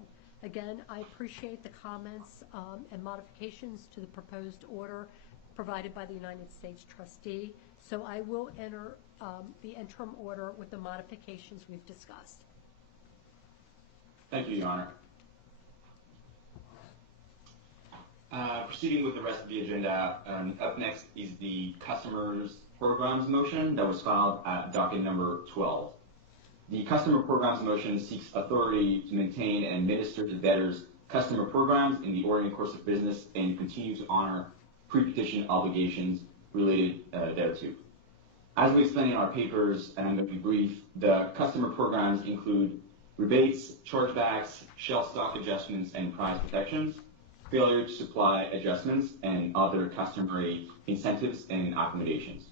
Again, I appreciate the comments and modifications to the proposed order provided by the United States Trustee, so I will enter the interim order with the modifications we've discussed. Thank you, Your Honor. Proceeding with the rest of the agenda, up next is the Customers Programs motion that was filed at docket number 12. The Customer Programs motion seeks authority to maintain and administer the debtor's customer programs in the ordinary course of business and continue to honor pre-petition obligations related thereto. As we explained in our papers, and I'm going to be brief, the customer programs include rebates, chargebacks, shelf stock adjustments, and price protections. failure to supply adjustments, and other customary incentives and accommodations.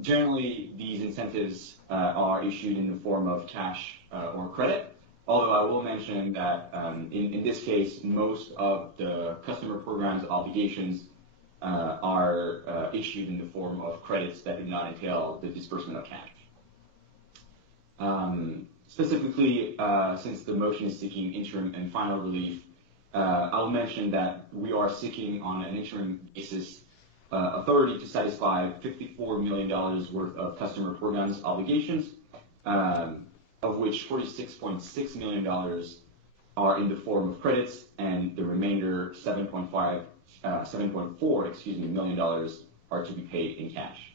Generally, these incentives are issued in the form of cash or credit, although I will mention that in this case, most of the customer program's obligations are issued in the form of credits that do not entail the disbursement of cash. Specifically, since the motion is seeking interim and final relief, I'll mention that we are seeking on an interim basis authority to satisfy $54 million worth of customer programs obligations, of which $46.6 million are in the form of credits, and the remainder $7.4 million are to be paid in cash.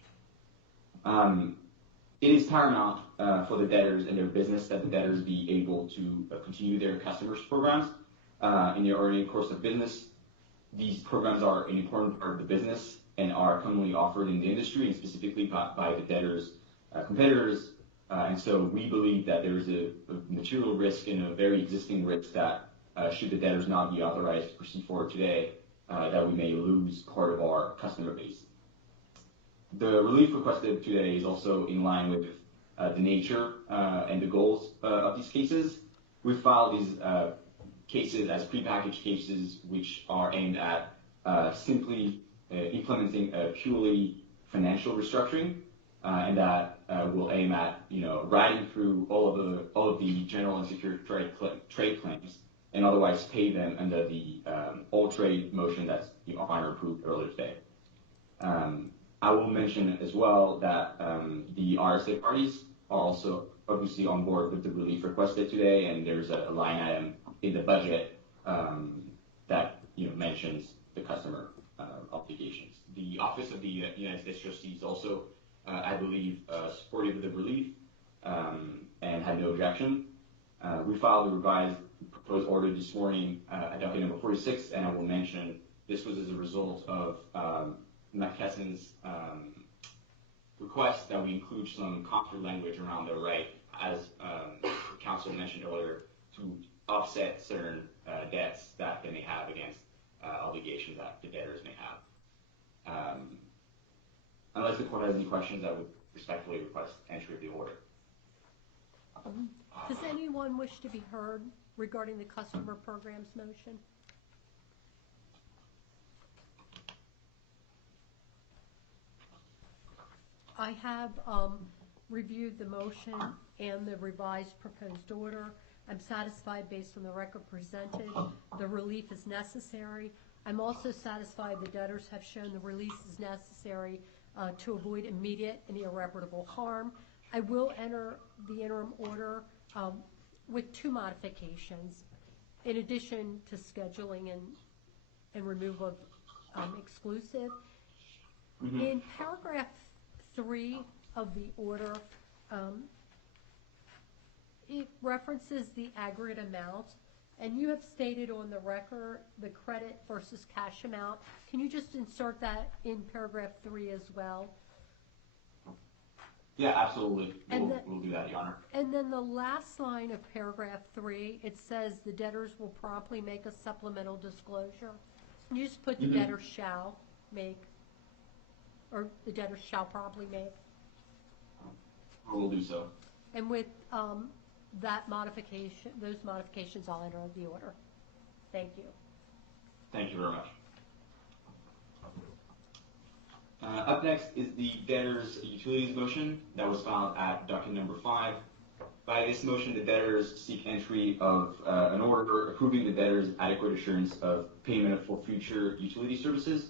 It is paramount for the debtors and their business that the debtors be able to continue their customers' programs in their ordinary course of business. These programs are an important part of the business and are commonly offered in the industry, and specifically by the debtors' competitors. And so we believe that there is a material risk and a very existing risk that should the debtors not be authorized to proceed forward today, that we may lose part of our customer base. The relief requested today is also in line with the nature and the goals of these cases. We filed these cases as prepackaged cases, which are aimed at simply implementing a purely financial restructuring, and that will aim at riding through all of the general and secured trade claims and otherwise pay them under the all trade motion that's Honor approved earlier today. I will mention as well that the RSA parties are also obviously on board with the relief requested today, and there's a line item in the budget that mentions the customer obligations. The Office of the United States Trustees also, I believe, supportive of the relief and had no objection. We filed a revised proposed order this morning at docket number 46, and I will mention this was as a result of McKesson's request that we include some comfort language around the right, as counsel mentioned earlier, to offset certain debts that they may have against obligations that the debtors may have. Unless the court has any questions, I would respectfully request entry of the order. Does anyone wish to be heard regarding the customer programs motion? I have reviewed the motion and the revised proposed order. I'm satisfied based on the record presented. The relief is necessary. I'm also satisfied the debtors have shown the release is necessary to avoid immediate and irreparable harm. I will enter the interim order with two modifications. In addition to scheduling and removal of exclusive, in paragraph 3 of the order, it references the aggregate amount, and you have stated on the record the credit versus cash amount. Can you just insert that in paragraph 3 as well? Yeah, absolutely. We'll do that, Your Honor. And then the last line of paragraph 3, it says the debtors will promptly make a supplemental disclosure. Can you just put the debtor shall make, or the debtor shall promptly make? We'll do so. And with that modification, those modifications, I'll enter the order. Thank you. Thank you very much. Up next is the debtors' utilities motion that was filed at docket number 5. By this motion, the debtors seek entry of an order approving the debtors' adequate assurance of payment for future utility services,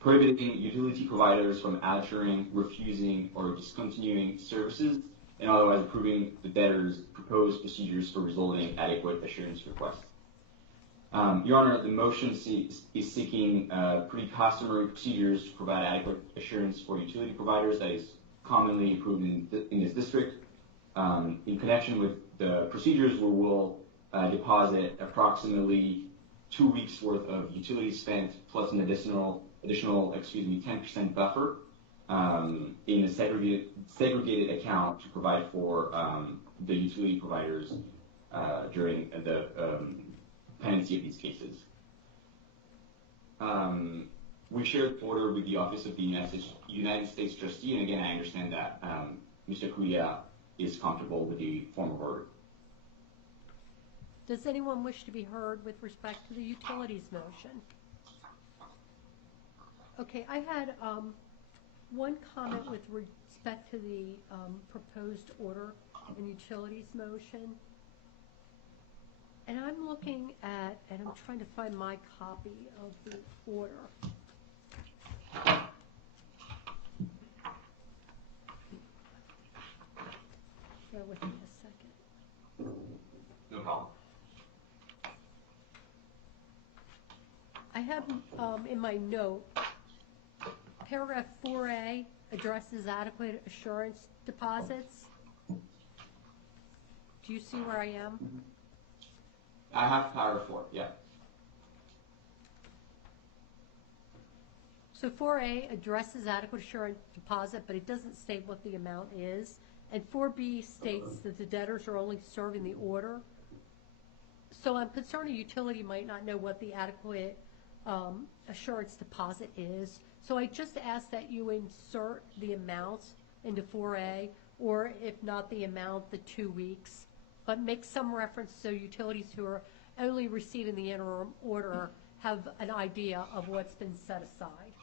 prohibiting utility providers from altering, refusing, or discontinuing services, and otherwise approving the debtors' proposed procedures for resolving adequate assurance requests. Your Honor, the motion is seeking pretty customary procedures to provide adequate assurance for utility providers that is commonly approved in this district. In connection with the procedures, we will deposit approximately 2 weeks worth of utility spent plus an additional 10% buffer in a segregated account to provide for the utility providers during the pendency of these cases. We shared the order with the Office of the United States Trustee, and again, I understand that Mr. Kuya is comfortable with the form of order. Does anyone wish to be heard with respect to the utilities motion? Okay, I had one comment with respect to the proposed order and utilities motion. And I'm looking at, and I'm trying to find my copy of the order. Bear with me a second. No problem. I have in my note, paragraph 4A addresses adequate assurance deposits. Do you see where I am? I have paragraph 4, yeah. So 4A addresses adequate assurance deposit, but it doesn't state what the amount is. And 4B states that the debtors are only serving the order. So I'm concerned a utility might not know what the adequate assurance deposit is. So I just ask that you insert the amounts into 4A, or if not the amount, the 2 weeks. But make some reference so utilities who are only receiving the interim order have an idea of what's been set aside.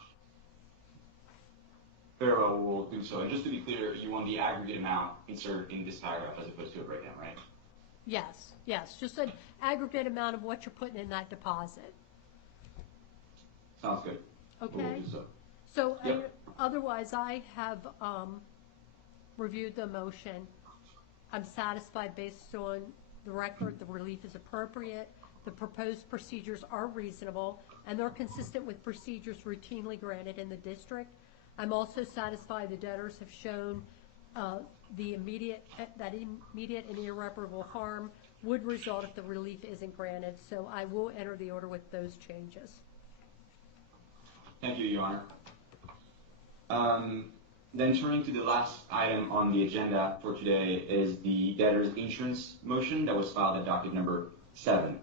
Very well, we'll do so. And just to be clear, you want the aggregate amount inserted in this paragraph as opposed to a breakdown, right? Yes, yes, just an aggregate amount of what you're putting in that deposit. Sounds good. Okay. We'll do so. So Yep. otherwise, I have reviewed the motion. I'm satisfied based on the record, the relief is appropriate, the proposed procedures are reasonable, and they're consistent with procedures routinely granted in the district. I'm also satisfied the debtors have shown that immediate and irreparable harm would result if the relief isn't granted. So I will enter the order with those changes. Thank you, Your Honor. Then turning to the last item on the agenda for today is the debtor's insurance motion that was filed at docket number 7.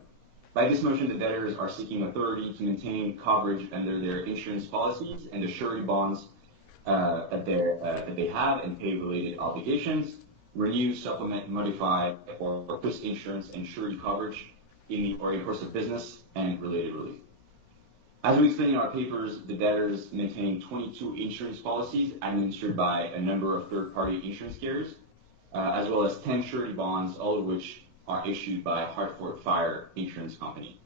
By this motion, the debtors are seeking authority to maintain coverage under their insurance policies and the surety bonds that they have and pay related obligations, renew, supplement, modify, or twist insurance and surety coverage in the ordinary course of business and related relief. As we explained in our papers, the debtors maintain 22 insurance policies administered by a number of third-party insurance carriers, as well as 10 surety bonds, all of which are issued by Hartford Fire Insurance Company.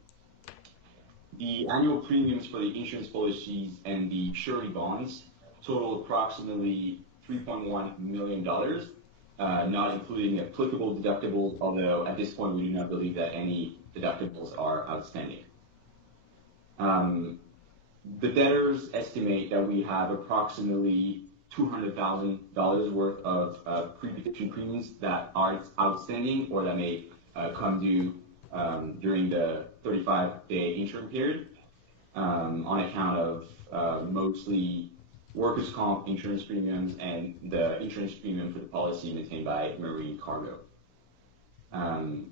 The annual premiums for the insurance policies and the surety bonds total approximately $3.1 million, not including applicable deductibles, although at this point we do not believe that any deductibles are outstanding. The debtors estimate that we have approximately $200,000 worth of pre-petition premiums that are outstanding or that may come due during the 35-day interim period on account of mostly workers' comp insurance premiums and the insurance premium for the policy maintained by Marine Cargo.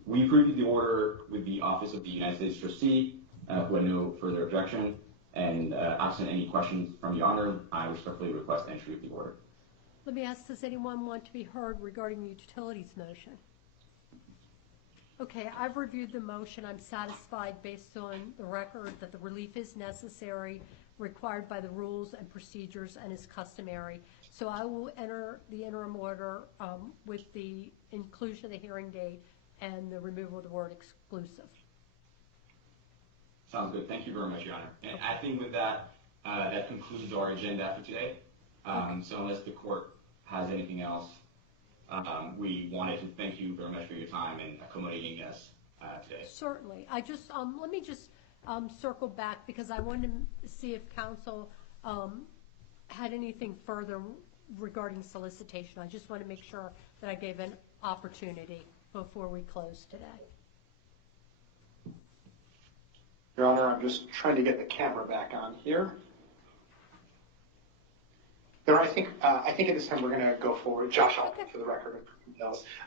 We previewed the order with the Office of the United States Trustee, who had no further objection, and absent any questions from the Honor, I respectfully request entry of the order. Let me ask, does anyone want to be heard regarding the utilities motion? Okay, I've reviewed the motion. I'm satisfied based on the record that the relief is necessary, required by the rules and procedures, and is customary. So I will enter the interim order with the inclusion of the hearing date and the removal of the word exclusive. Sounds good. Thank you very much, Your Honor. And I think with that, that concludes our agenda for today. So unless the court has anything else, we wanted to thank you very much for your time and accommodating us today. Certainly. I just let me just circle back because I wanted to see if counsel had anything further regarding solicitation. I just want to make sure that I gave an opportunity before we close today. Your Honor, I'm just trying to get the camera back on here. There, I think at this time we're going to go forward. Josh, for the record,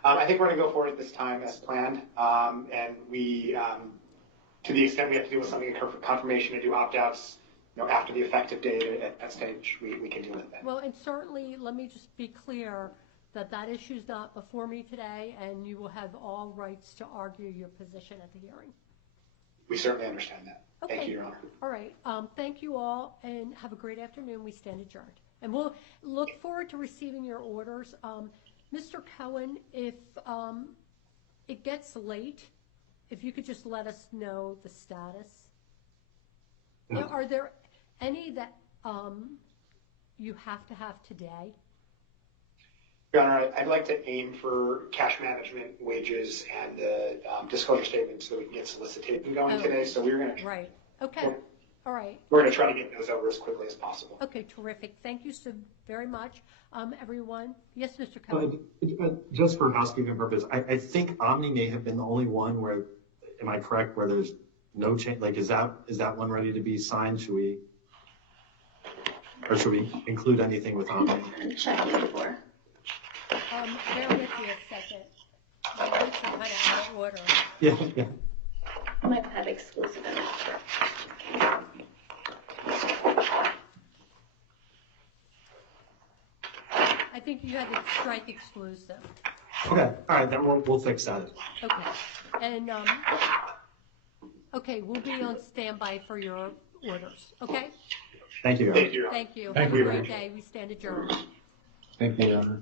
I think we're going to go forward at this time as planned, and we to the extent we have to deal with something in confirmation and do opt-outs, after the effective date at that stage, we can deal with that. Well, and certainly, let me just be clear that that issue is not before me today, and you will have all rights to argue your position at the hearing. We certainly understand that. Okay. Thank you, Your Honor. All right. Thank you all, and have a great afternoon. We stand adjourned. And we'll look forward to receiving your orders. Mr. Cohen, if it gets late, if you could just let us know the status. Are there any that you have to have today? Your Honor, I'd like to aim for cash management, wages, and the disclosure statement so that we can get solicitation going today. So we're going to Right. Okay. All right. We're going to try to get those over as quickly as possible. Okay, terrific. Thank you so very much, everyone. Yes, Mr. Cohen. Just for housekeeping purpose, I think Omni may have been the only one where, am I correct, where there's no change? Like, is that one ready to be signed? Should we include anything with Omni? Checking for. Bear with me a second. My notes are kind of out of order. Yeah. I might have exclusive in it. I think you had to strike exclusive. Okay. All right. Then we'll fix that. Okay. And okay, we'll be on standby for your orders. Okay. Thank you. Thank you. Thank you. Thank Have you. a great day. We stand adjourned. Thank you, Your Honor.